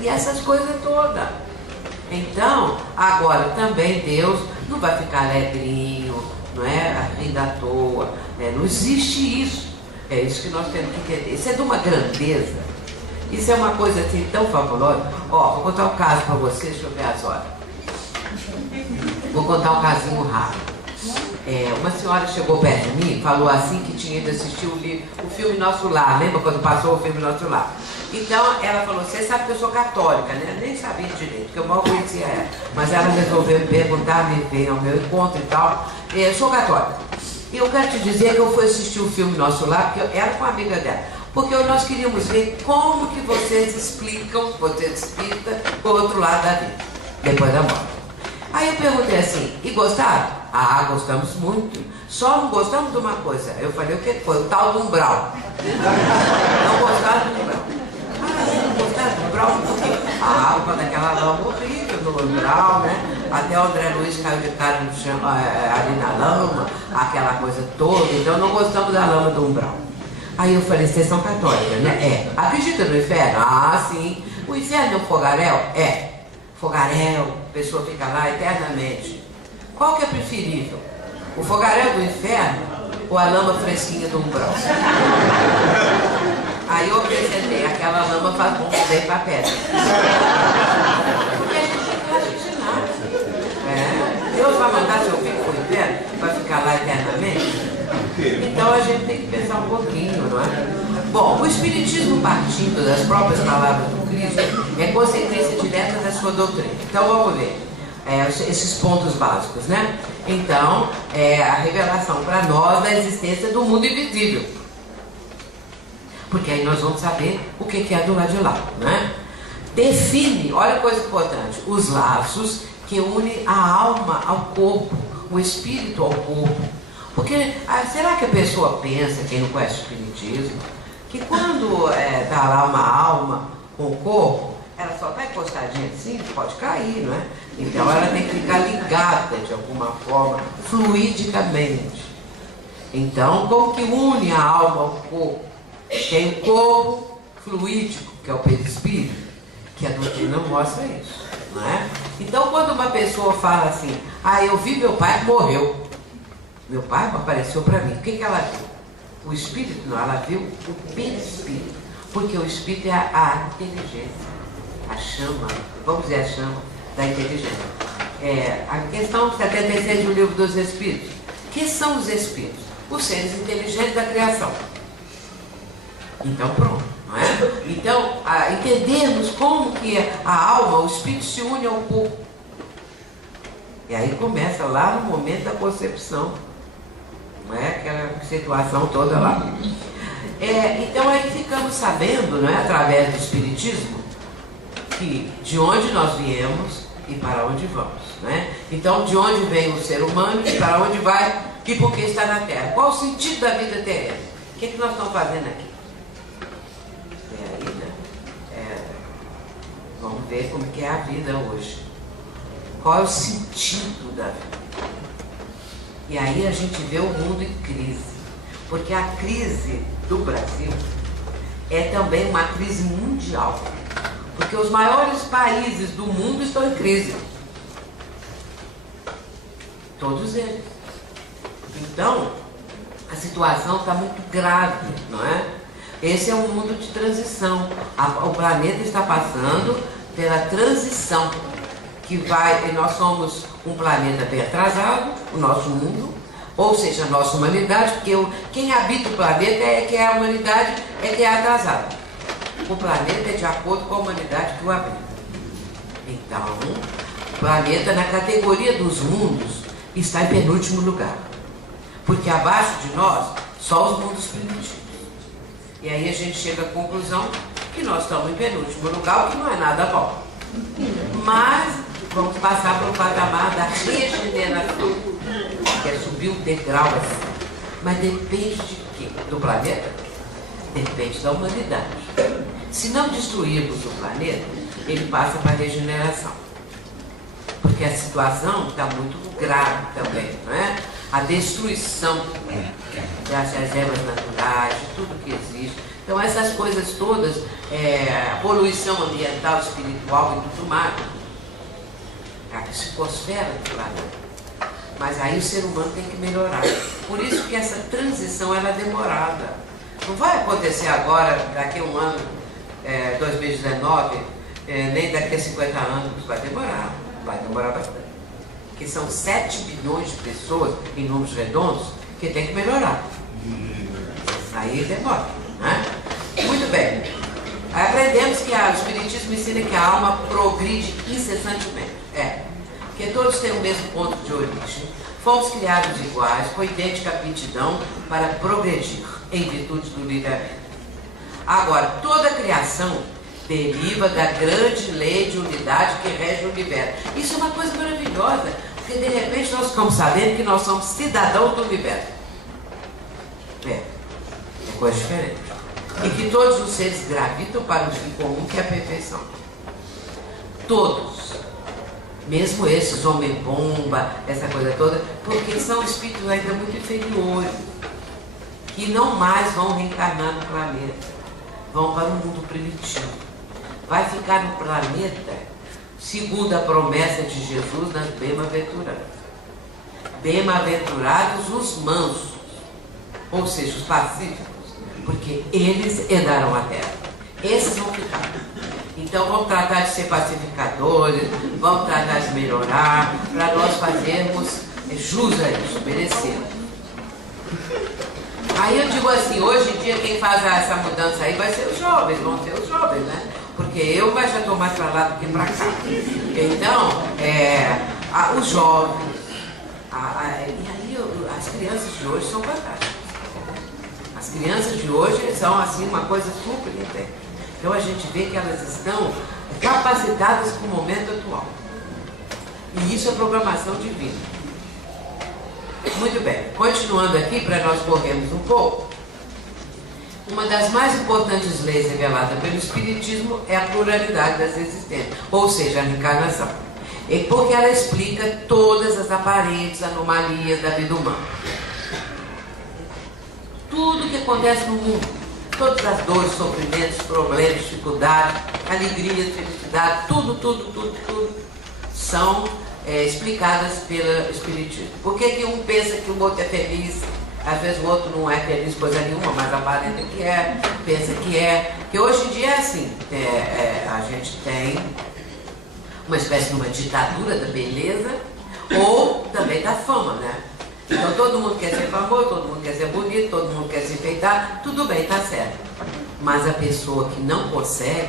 E essas coisas todas. Então, agora também Deus não vai ficar alegrinho, não é? Rindo à toa. Não existe isso. É isso que nós temos que entender. Isso é de uma grandeza. Isso é uma coisa assim tão fabulosa. Vou contar um caso para vocês, deixa eu ver as horas. Vou contar um casinho rápido. Uma senhora chegou perto de mim e falou assim que tinha ido assistir o filme Nosso Lar. Lembra quando passou o filme Nosso Lar? Então ela falou: você sabe que eu sou católica, né? Eu nem sabia direito, porque eu mal conhecia ela. Mas ela resolveu me perguntar, me veio ao meu encontro e tal. Eu sou católica. E eu quero te dizer que eu fui assistir o filme Nosso Lar, porque eu era com uma amiga dela. Porque nós queríamos ver como que vocês explicam, vocês explicam o outro lado da vida, depois da morte. Aí eu perguntei assim: e gostaram? Gostamos muito. Só não gostamos de uma coisa. Eu falei: o que foi? O tal do umbral. Não gostaram do umbral. Não gostaram do umbral por quê? Quando aquela lama horrível do umbral, né? Até o André Luiz caiu de cara no chão, ali na lama, aquela coisa toda. Então não gostamos da lama do umbral. Aí eu falei: vocês são católicas, né? Acredita no inferno? Sim. O inferno é um fogaréu? Fogaréu, a pessoa fica lá eternamente. Qual que é preferível? O fogaréu do inferno ou a lama fresquinha do umbral? Aí eu acrescentei: aquela lama faz bem para a pedra. Porque a gente tem que raciocinar. Deus vai mandar seu filho para o inferno para ficar lá eternamente? Então a gente tem que pensar um pouquinho, não é? Bom, o Espiritismo, partindo das próprias palavras do Cristo, é consequência direta da sua doutrina. Então vamos ver esses pontos básicos, né? Então, a revelação para nós da existência do mundo invisível. Porque aí nós vamos saber o que é do lado de lá, né? Define, olha que coisa importante, os laços que unem a alma ao corpo, o espírito ao corpo. Porque, será que a pessoa pensa, quem não conhece o Espiritismo, que quando está lá uma alma com o corpo, ela só está encostadinha assim, pode cair, não é? Então ela tem que ficar ligada de alguma forma, fluidicamente. Então, como que une a alma ao corpo? Tem o corpo fluídico, que é o perispírito. que a doutrina mostra isso, não é? Então, quando uma pessoa fala assim, eu vi meu pai, morreu. Meu pai apareceu para mim. O que ela viu? O espírito? Não, ela viu o perispírito. Porque o espírito é a inteligência, a chama, vamos dizer, a chama da inteligência. A questão 76 do Livro dos Espíritos. Que são os espíritos? Os seres inteligentes da criação. Então, pronto, não é? Então, entendermos como que a alma, o espírito se une ao corpo. E aí começa lá no momento da concepção. Não é? Aquela situação toda lá. Então aí ficamos sabendo, não é? Através do Espiritismo, que de onde nós viemos e para onde vamos. Não é? Então, de onde vem o ser humano e para onde vai e por que está na Terra. Qual o sentido da vida terrena? O que nós estamos fazendo aqui? Vamos ver como que é a vida hoje. Qual é o sentido da vida? E aí a gente vê o mundo em crise. Porque a crise do Brasil é também uma crise mundial. Porque os maiores países do mundo estão em crise. Todos eles. Então, a situação está muito grave, não é? Esse é um mundo de transição. O planeta está passando pela transição nós somos um planeta bem atrasado, o nosso mundo, ou seja, a nossa humanidade, porque quem habita o planeta a humanidade que é atrasada. O planeta é de acordo com a humanidade que o habita. Então, o planeta, na categoria dos mundos, está em penúltimo lugar. Porque abaixo de nós, só os mundos primitivos. E aí a gente chega à conclusão que nós estamos em penúltimo lugar, o que não é nada bom. Mas vamos passar para o patamar da regeneração, que é subir um degrau assim. Mas depende de quê? Do planeta? Depende da humanidade. Se não destruirmos o planeta, ele passa para a regeneração. Porque a situação está muito grave também, não é? A destruição das reservas naturais, de tudo que existe. Então essas coisas todas, a poluição ambiental, espiritual e tudo mais, a psicosfera do planeta. Mas aí o ser humano tem que melhorar. Por isso que essa transição ela é demorada. Não vai acontecer agora, daqui a um ano, 2019, nem daqui a 50 anos. Vai demorar bastante. Porque são 7 bilhões de pessoas em números redondos que tem que melhorar. Aí demora, né? Muito bem. Aí aprendemos que o Espiritismo ensina que a alma progride incessantemente. Porque todos têm o mesmo ponto de origem. Fomos criados iguais, com idêntica aptidão para progredir em virtude do livre-arbítrio. Agora, toda criação deriva da grande lei de unidade que rege o universo. Isso é uma coisa maravilhosa, porque de repente nós ficamos sabendo que nós somos cidadãos do universo. É coisa diferente. E que todos os seres gravitam para um fim comum, que é a perfeição. Todos. Mesmo esses, homem-bomba, essa coisa toda, porque são espíritos ainda muito inferiores, que não mais vão reencarnar no planeta, vão para o mundo primitivo. Vai ficar no planeta, segundo a promessa de Jesus nas bem-aventuradas. Bem-aventurados os mansos, ou seja, os pacíficos, porque eles herdarão a terra. Esses vão ficar. Então vamos tratar de ser pacificadores, vamos tratar de melhorar, para nós fazermos jus a isso, merecemos. Aí eu digo assim, hoje em dia quem faz essa mudança aí vai ser os jovens, vão ser os jovens, né? Porque eu já estou mais para lá do que para cá. Então, os jovens, e aí as crianças de hoje são fantásticas. As crianças de hoje são assim uma coisa super intensa. Então a gente vê que elas estão capacitadas para o momento atual. E isso é programação divina. Muito bem, continuando aqui para nós corrermos um pouco. Uma das mais importantes leis reveladas pelo Espiritismo é a pluralidade das existências, ou seja, a reencarnação. Porque ela explica todas as aparentes anomalias da vida humana. Tudo que acontece no mundo todas as dores, sofrimentos, problemas, dificuldades, alegria, felicidade, tudo são explicadas pelo Espiritismo. Por que um pensa que o outro é feliz? Às vezes o outro não é feliz coisa nenhuma, mas aparenta que é, pensa que é. Que hoje em dia é assim, a gente tem uma espécie de uma ditadura da beleza ou também da fama, né? Então todo mundo quer ser famoso, todo mundo quer ser bonito, todo mundo quer se enfeitar, tudo bem, tá certo. Mas a pessoa que não consegue,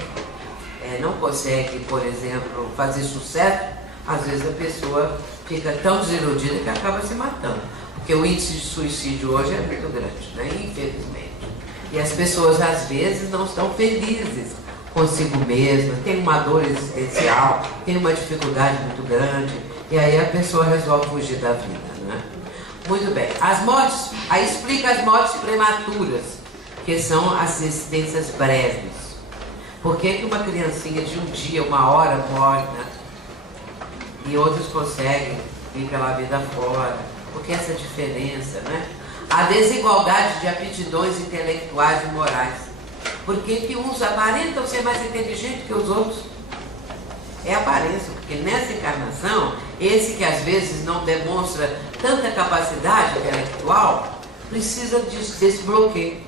por exemplo, fazer sucesso, às vezes a pessoa fica tão desiludida que acaba se matando. Porque o índice de suicídio hoje é muito grande, né? Infelizmente. E as pessoas às vezes não estão felizes consigo mesma, tem uma dor existencial, tem uma dificuldade muito grande, e aí a pessoa resolve fugir da vida, né? Muito bem. As mortes, aí explica as mortes prematuras, que são as existências breves. Por que uma criancinha de um dia, uma hora morre, né? E outros conseguem ir pela vida fora? Porque essa diferença, né? A desigualdade de aptidões intelectuais e morais. Por que uns aparentam ser mais inteligentes que os outros? É aparência, porque nessa encarnação, esse que às vezes não demonstra tanta capacidade intelectual, precisa desse bloqueio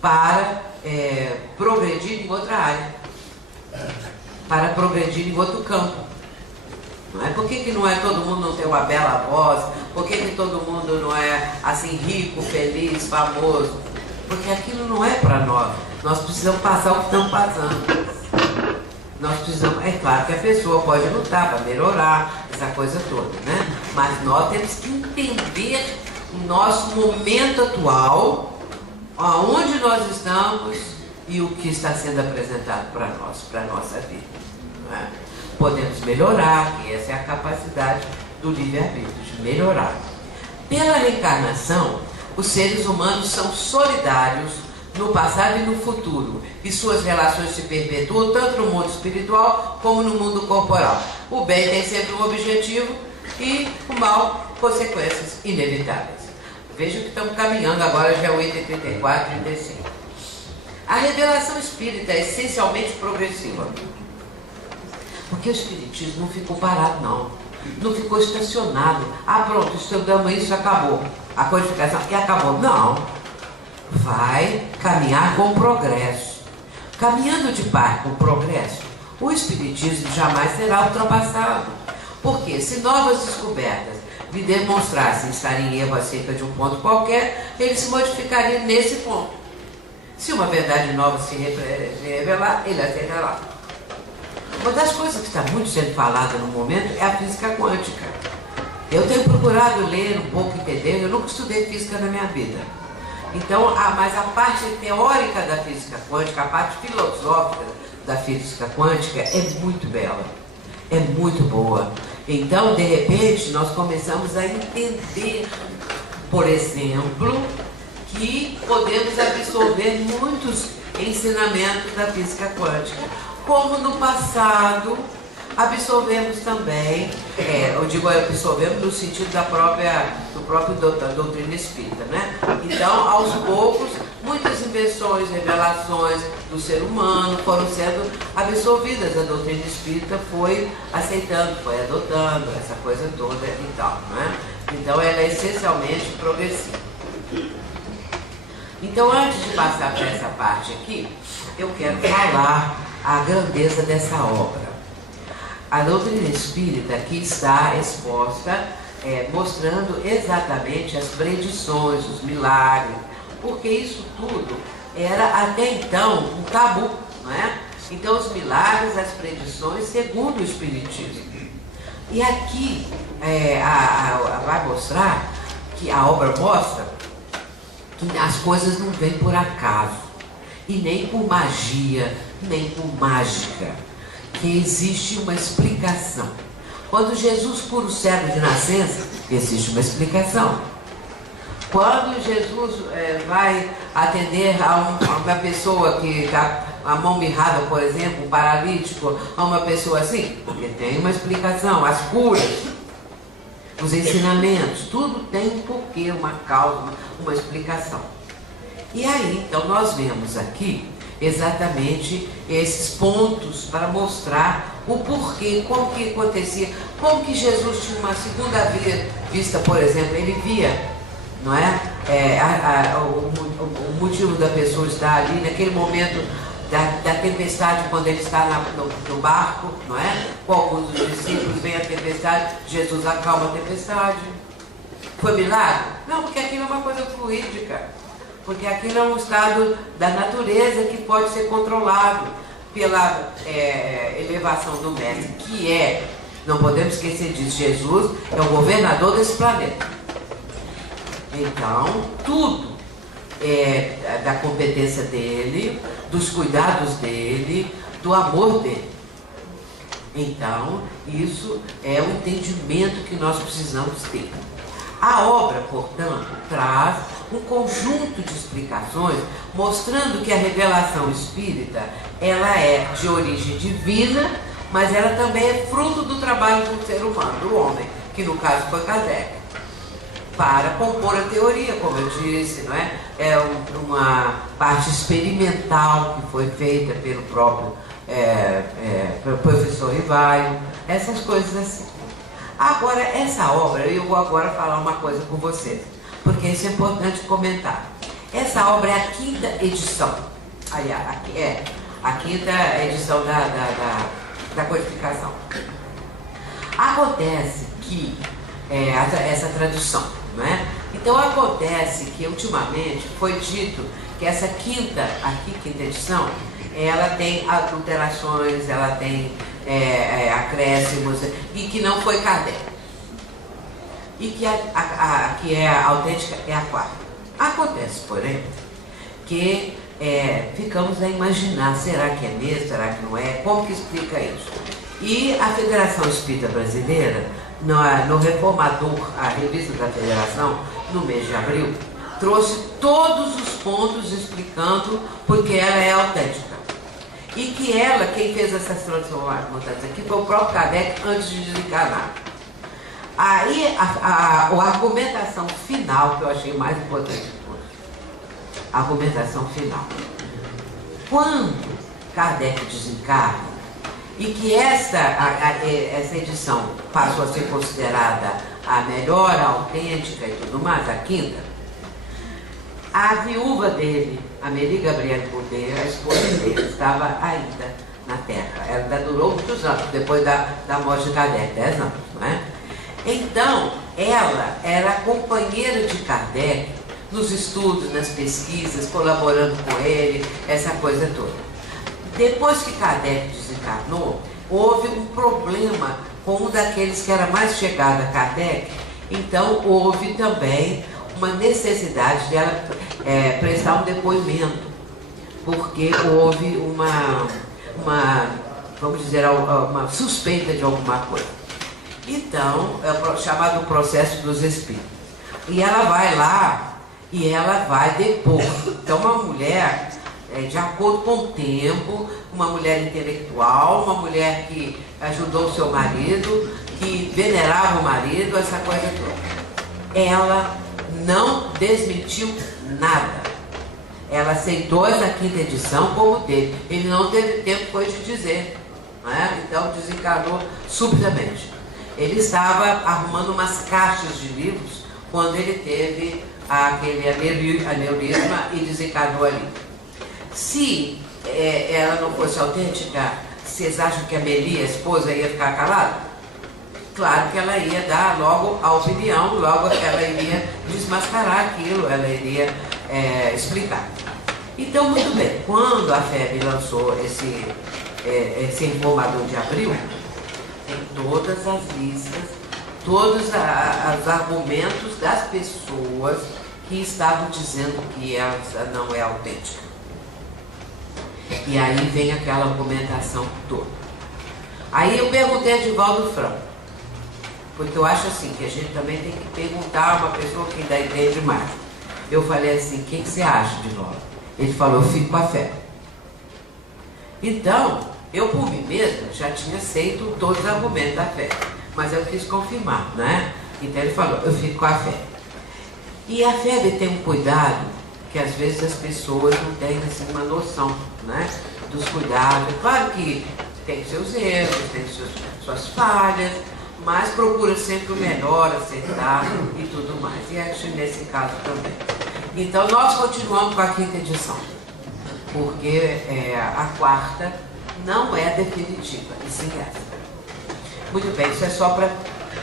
para progredir em outra área, para progredir em outro campo. Não é? Por que não é todo mundo não tem uma bela voz? Por que todo mundo não é assim rico, feliz, famoso? Porque aquilo não é para nós. Nós precisamos passar o que estamos passando. Nós precisamos, é claro que a pessoa pode lutar para melhorar, essa coisa toda, né? Mas nós temos que entender o nosso momento atual, aonde nós estamos e o que está sendo apresentado para nós, para a nossa vida. Não é? Podemos melhorar, e essa é a capacidade do livre-arbítrio, de melhorar. Pela reencarnação, os seres humanos são solidários no passado e no futuro, e suas relações se perpetuam tanto no mundo espiritual como no mundo corporal. O bem tem sempre um objetivo e o mal, consequências inevitáveis. Veja que estamos caminhando agora, já é o item 34 e 35. A revelação espírita é essencialmente progressiva. Porque o Espiritismo não ficou parado, não. Não ficou estacionado. Ah, pronto, estudamos isso, acabou. A codificação aqui acabou. Não. Vai caminhar com progresso. Caminhando de par com progresso, o Espiritismo jamais será ultrapassado. Porque se novas descobertas lhe demonstrassem estar em erro acerca de um ponto qualquer, ele se modificaria nesse ponto. Se uma verdade nova se revelar, ele aceitará. Uma das coisas que está muito sendo falada no momento é a física quântica. Eu tenho procurado ler um pouco, entender, eu nunca estudei física na minha vida. Então, mas a parte teórica da física quântica, a parte filosófica da física quântica é muito bela, é muito boa. Então, de repente, nós começamos a entender, por exemplo, que podemos absorver muitos ensinamentos da física quântica. Como no passado absorvemos também, eu digo absorvemos no sentido da doutrina espírita, né? Então, aos poucos, muitas invenções, revelações do ser humano foram sendo absorvidas. A doutrina espírita foi aceitando, foi adotando essa coisa toda e tal, né? Então, ela é essencialmente progressiva. Então, antes de passar para essa parte aqui, eu quero falar a grandeza dessa obra. A doutrina espírita aqui está exposta, mostrando exatamente as predições, os milagres, porque isso tudo era até então um tabu, não é? Então os milagres, as predições, segundo o Espiritismo. E aqui vai mostrar, que a obra mostra que as coisas não vêm por acaso, e nem por magia, nem por mágica, que existe uma explicação. Quando Jesus cura o cego de nascença, existe uma explicação. Quando Jesus vai atender a uma pessoa que está a mão mirrada, por exemplo, um paralítico, a uma pessoa assim, porque tem uma explicação. As curas, os ensinamentos, tudo tem um porquê, uma causa, uma explicação. E aí, então, nós vemos aqui exatamente esses pontos para mostrar o porquê, como que acontecia, como que Jesus tinha uma segunda vista, por exemplo, ele via, não é? O motivo da pessoa estar ali naquele momento da tempestade, quando ele está no barco, não é? Com alguns dos discípulos, vem a tempestade, Jesus acalma a tempestade. Foi milagre? Não, porque aquilo é uma coisa fluídica. Porque aquilo é um estado da natureza que pode ser controlado pela elevação do mestre, que é, não podemos esquecer disso, Jesus é o governador desse planeta. Então, tudo é da competência dele, dos cuidados dele, do amor dele. Então, isso é o entendimento que nós precisamos ter. A obra, portanto, traz um conjunto de explicações mostrando que a revelação espírita ela é de origem divina, mas ela também é fruto do trabalho do ser humano, do homem, que no caso foi Kardec, para compor a teoria, como eu disse, não é? É uma parte experimental que foi feita pelo próprio pelo professor Rivaio, essas coisas assim. Agora, essa obra, eu vou agora falar uma coisa com vocês, porque isso é importante comentar. Essa obra é a quinta edição, aliás, a quinta edição da codificação. Acontece que, essa tradução, não é? Então acontece que ultimamente foi dito que essa quinta edição, ela tem alterações, ela tem acréscimos, e que não foi Kardec. E que a que é autêntica é a quarta. Acontece, porém, que ficamos a imaginar, será que é mesmo, será que não é? Como que explica isso? E a Federação Espírita Brasileira, no Reformador, a revista da Federação, no mês de abril, trouxe todos os pontos explicando porque ela é autêntica. E que quem fez essas transformações aqui foi o próprio Kardec antes de desencarnar. Aí a argumentação final, que eu achei mais importante de todas, a argumentação final. Quando Kardec desencarna, e que essa edição passou a ser considerada a melhor, a autêntica e tudo mais, a quinta, a viúva dele, Amélie Gabrielle Boudet, a esposa dele, estava ainda na Terra. Ela ainda durou muitos anos, depois da morte de Kardec, 10 anos, não é? Então, ela era companheira de Kardec nos estudos, nas pesquisas, colaborando com ele, essa coisa toda. Depois que Kardec desencarnou, houve um problema com um daqueles que era mais chegado a Kardec, então houve também uma necessidade dela prestar um depoimento, porque houve uma vamos dizer, uma suspeita de alguma coisa. Então, é o chamado processo dos espíritos. E ela vai lá e ela vai depor. Então, uma mulher, de acordo com o tempo, uma mulher intelectual, uma mulher que ajudou o seu marido, que venerava o marido, essa coisa toda. Ela não desmentiu nada. Ela aceitou essa quinta edição como dele. Ele não teve tempo foi de dizer, não é? Então desencarnou subitamente. Ele estava arrumando umas caixas de livros quando ele teve aquele aneurisma e desencarnou ali. Se ela não fosse autêntica, vocês acham que a Amélie, a esposa, ia ficar calada? Claro que ela ia dar logo a opinião, logo ela iria desmascarar aquilo, ela iria explicar. Então, muito bem, quando a FEB lançou esse informador de abril, tem todas as listas, todos os argumentos das pessoas que estavam dizendo que ela não é autêntica. E aí vem aquela argumentação toda. Aí eu perguntei a Divaldo Franco, porque eu acho assim, que a gente também tem que perguntar a uma pessoa que ainda entende mais. Eu falei assim, o que você acha, Divaldo? Ele falou, eu fico com a fé. Então, eu por mim mesma já tinha aceito todos os argumentos da fé, mas eu quis confirmar, né? Então ele falou, eu fico com a fé. E a FEB tem um cuidado, que às vezes as pessoas não têm assim, uma noção, né, dos cuidados. Claro que tem seus erros, tem suas falhas, mas procura sempre o melhor, acertar e tudo mais. E acho nesse caso também. Então nós continuamos com a 5ª edição, porque a 4ª não é definitiva, e sim essa. Muito bem, isso é só para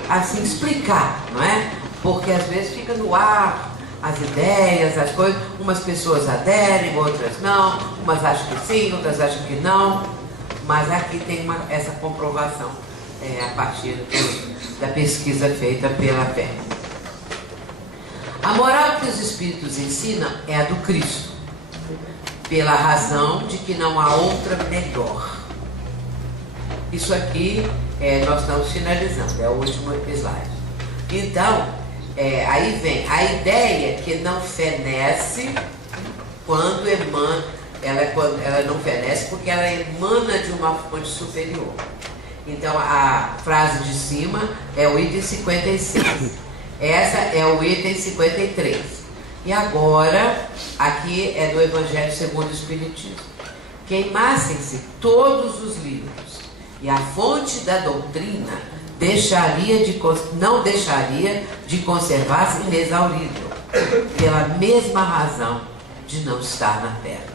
assim explicar, não é? Porque às vezes fica no ar as ideias, as coisas, umas pessoas aderem, outras não, umas acham que sim, outras acham que não, mas aqui tem essa comprovação a partir da pesquisa feita pela fé. A moral que os Espíritos ensinam é a do Cristo, pela razão de que não há outra melhor. Isso aqui nós estamos finalizando, é o último slide. Então, aí vem a ideia que não fenece quando emana, ela não fenece porque ela emana de uma fonte superior. Então a frase de cima é o item 56, essa é o item 53. E agora, aqui é do Evangelho segundo o Espiritismo. Queimassem-se todos os livros, e a fonte da doutrina não deixaria de conservar-se inexaurível, pela mesma razão de não estar na Terra.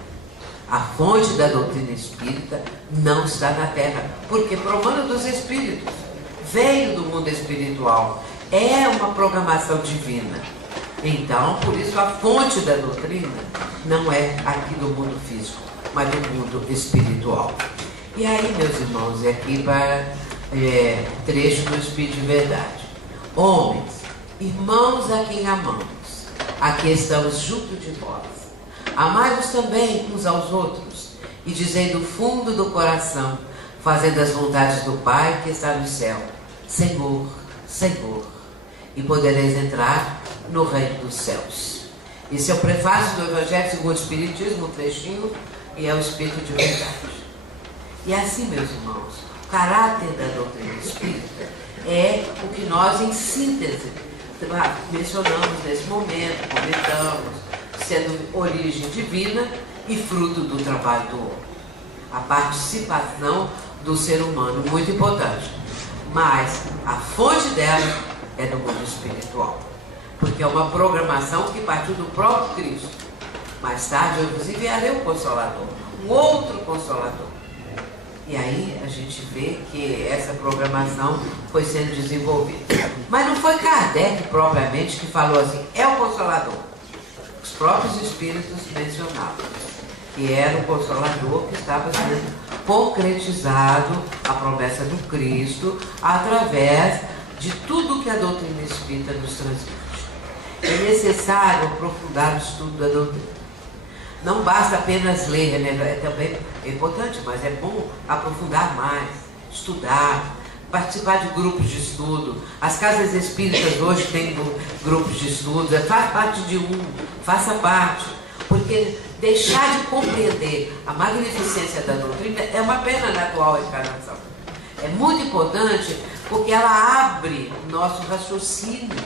A fonte da doutrina espírita não está na Terra, porque provando dos espíritos, veio do mundo espiritual, é uma programação divina. Então, por isso a fonte da doutrina não é aqui do mundo físico, mas do mundo espiritual. E aí, meus irmãos, é aqui para trecho do Espírito de Verdade. Homens, irmãos a quem amamos, aqui estamos junto de vós. Amai-vos também uns aos outros, e dizei do fundo do coração, fazendo as vontades do Pai que está no céu, Senhor, Senhor, e podereis entrar no reino dos céus. Esse é o prefácio do Evangelho segundo o Espiritismo, um trechinho, e é o Espírito de Verdade. E assim, meus irmãos, o caráter da doutrina espírita é o que nós, em síntese, mencionamos nesse momento, comentamos, sendo origem divina e fruto do trabalho do homem. A participação do ser humano, muito importante. Mas a fonte dela é do mundo espiritual. Porque é uma programação que partiu do próprio Cristo. Mais tarde eu vos enviarei um Consolador, um outro Consolador. E aí a gente vê que essa programação foi sendo desenvolvida. Mas não foi Kardec propriamente que falou assim, é o Consolador. Os próprios espíritos mencionavam que era o Consolador que estava sendo concretizado a promessa do Cristo através de tudo que a doutrina espírita nos transmite. É necessário aprofundar o estudo da doutrina. Não basta apenas ler, né? Também é importante, mas é bom aprofundar mais, estudar, participar de grupos de estudo. As casas espíritas hoje têm grupos de estudo, faz parte de faça parte, porque deixar de compreender a magnificência da doutrina é uma pena na atual encarnação. É muito importante porque ela abre o nosso raciocínio.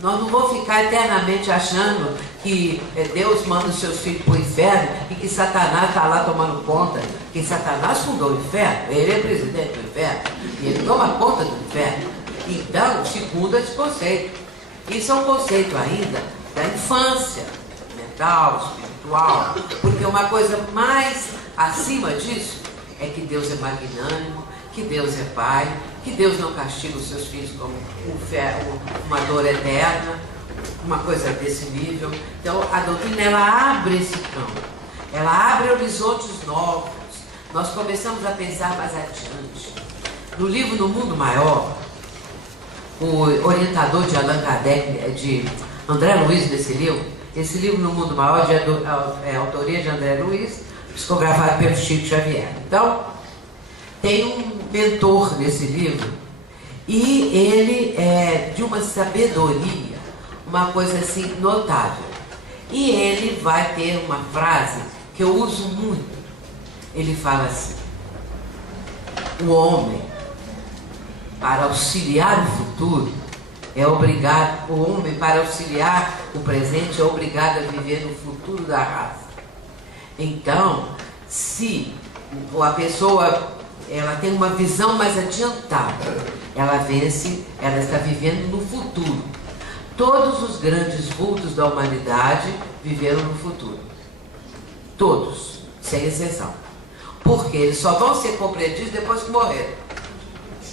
Nós não vamos ficar eternamente achando que Deus manda os seus filhos para o inferno e que Satanás está lá tomando conta. Que Satanás fundou o inferno, ele é presidente do inferno, e ele toma conta do inferno. Então, segundo esse conceito. Isso é um conceito ainda da infância, mental, espiritual, porque uma coisa mais acima disso é que Deus é magnânimo, que Deus é Pai, que Deus não castiga os seus filhos como uma dor eterna, uma coisa desse nível. Então a doutrina ela abre esse campo, ela abre horizontes novos. Nós começamos a pensar mais adiante. No livro No Mundo Maior, o orientador de Allan Kardec, de André Luiz nesse livro, esse livro No Mundo Maior é autoria de André Luiz, psicografado pelo Chico Xavier. Então, tem um mentor nesse livro e ele é de uma sabedoria, uma coisa assim notável. E ele vai ter uma frase que eu uso muito. Ele fala assim: o homem, para auxiliar o futuro, é obrigado, o homem, para auxiliar o presente, é obrigado a viver no futuro da raça. Então, se a pessoa ela tem uma visão mais adiantada, ela vence, ela está vivendo no futuro. Todos os grandes vultos da humanidade viveram no futuro. Todos, sem exceção. Porque eles só vão ser compreendidos depois que morreram.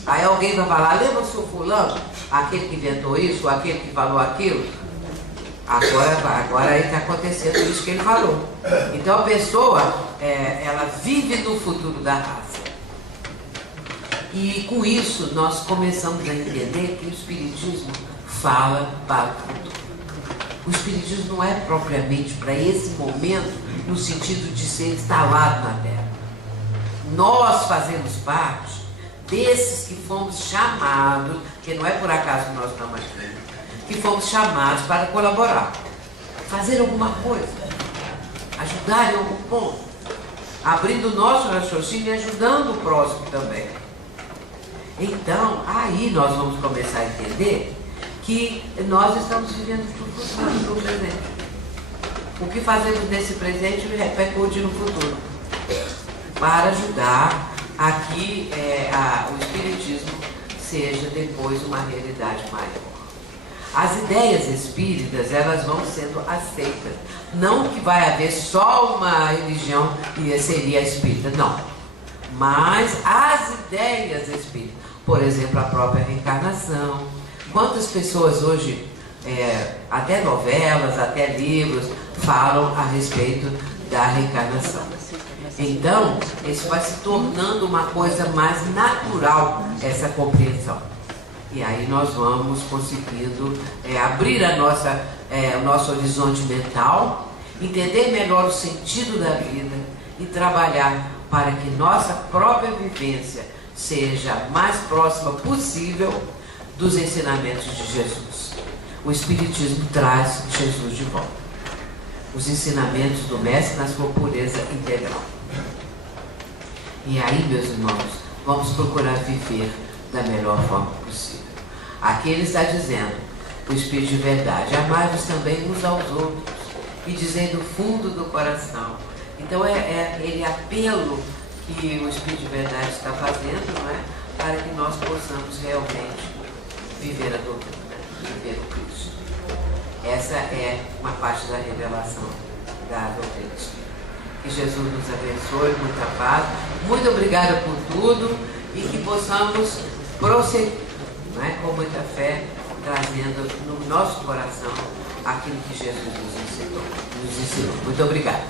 Aí alguém vai falar, lembra o seu fulano? Aquele que inventou isso, aquele que falou aquilo? Agora aí está acontecendo isso que ele falou. Então a pessoa, ela vive no futuro da raça. E com isso nós começamos a entender que o Espiritismo fala para o futuro. O Espiritismo não é propriamente para esse momento, no sentido de ser instalado na Terra. Nós fazemos parte desses que fomos chamados, que não é por acaso que nós estamos aqui, que fomos chamados para colaborar, fazer alguma coisa, ajudar em algum ponto, abrindo o nosso raciocínio e ajudando o próximo também. Então, aí nós vamos começar a entender que nós estamos vivendo no futuro, no presente. O que fazemos nesse presente repercute no futuro, para ajudar a que o Espiritismo seja depois uma realidade maior. As ideias espíritas, elas vão sendo aceitas. Não que vai haver só uma religião que seria a espírita, não. Mas as ideias espíritas, por exemplo, a própria reencarnação. Quantas pessoas hoje, até novelas, até livros, falam a respeito da reencarnação. Então, isso vai se tornando uma coisa mais natural, essa compreensão. E aí nós vamos conseguindo abrir o nosso horizonte mental, entender melhor o sentido da vida e trabalhar para que nossa própria vivência seja mais próxima possível dos ensinamentos de Jesus. O Espiritismo traz Jesus de volta. Os ensinamentos do Mestre na sua pureza integral. E aí, meus irmãos, vamos procurar viver da melhor forma possível. Aqui ele está dizendo, o Espírito de verdade, amai-vos também uns aos outros, e dizei do fundo do coração. Então ele apelo que o Espírito de verdade está fazendo, não é? Para que nós possamos realmente viver a doutrina, viver o Cristo. Essa é uma parte da revelação da doutrina espírita. Que Jesus nos abençoe, muita paz. Muito obrigada por tudo e que possamos prosseguir, não é? Com muita fé, trazendo no nosso coração aquilo que Jesus nos ensinou. Muito obrigada.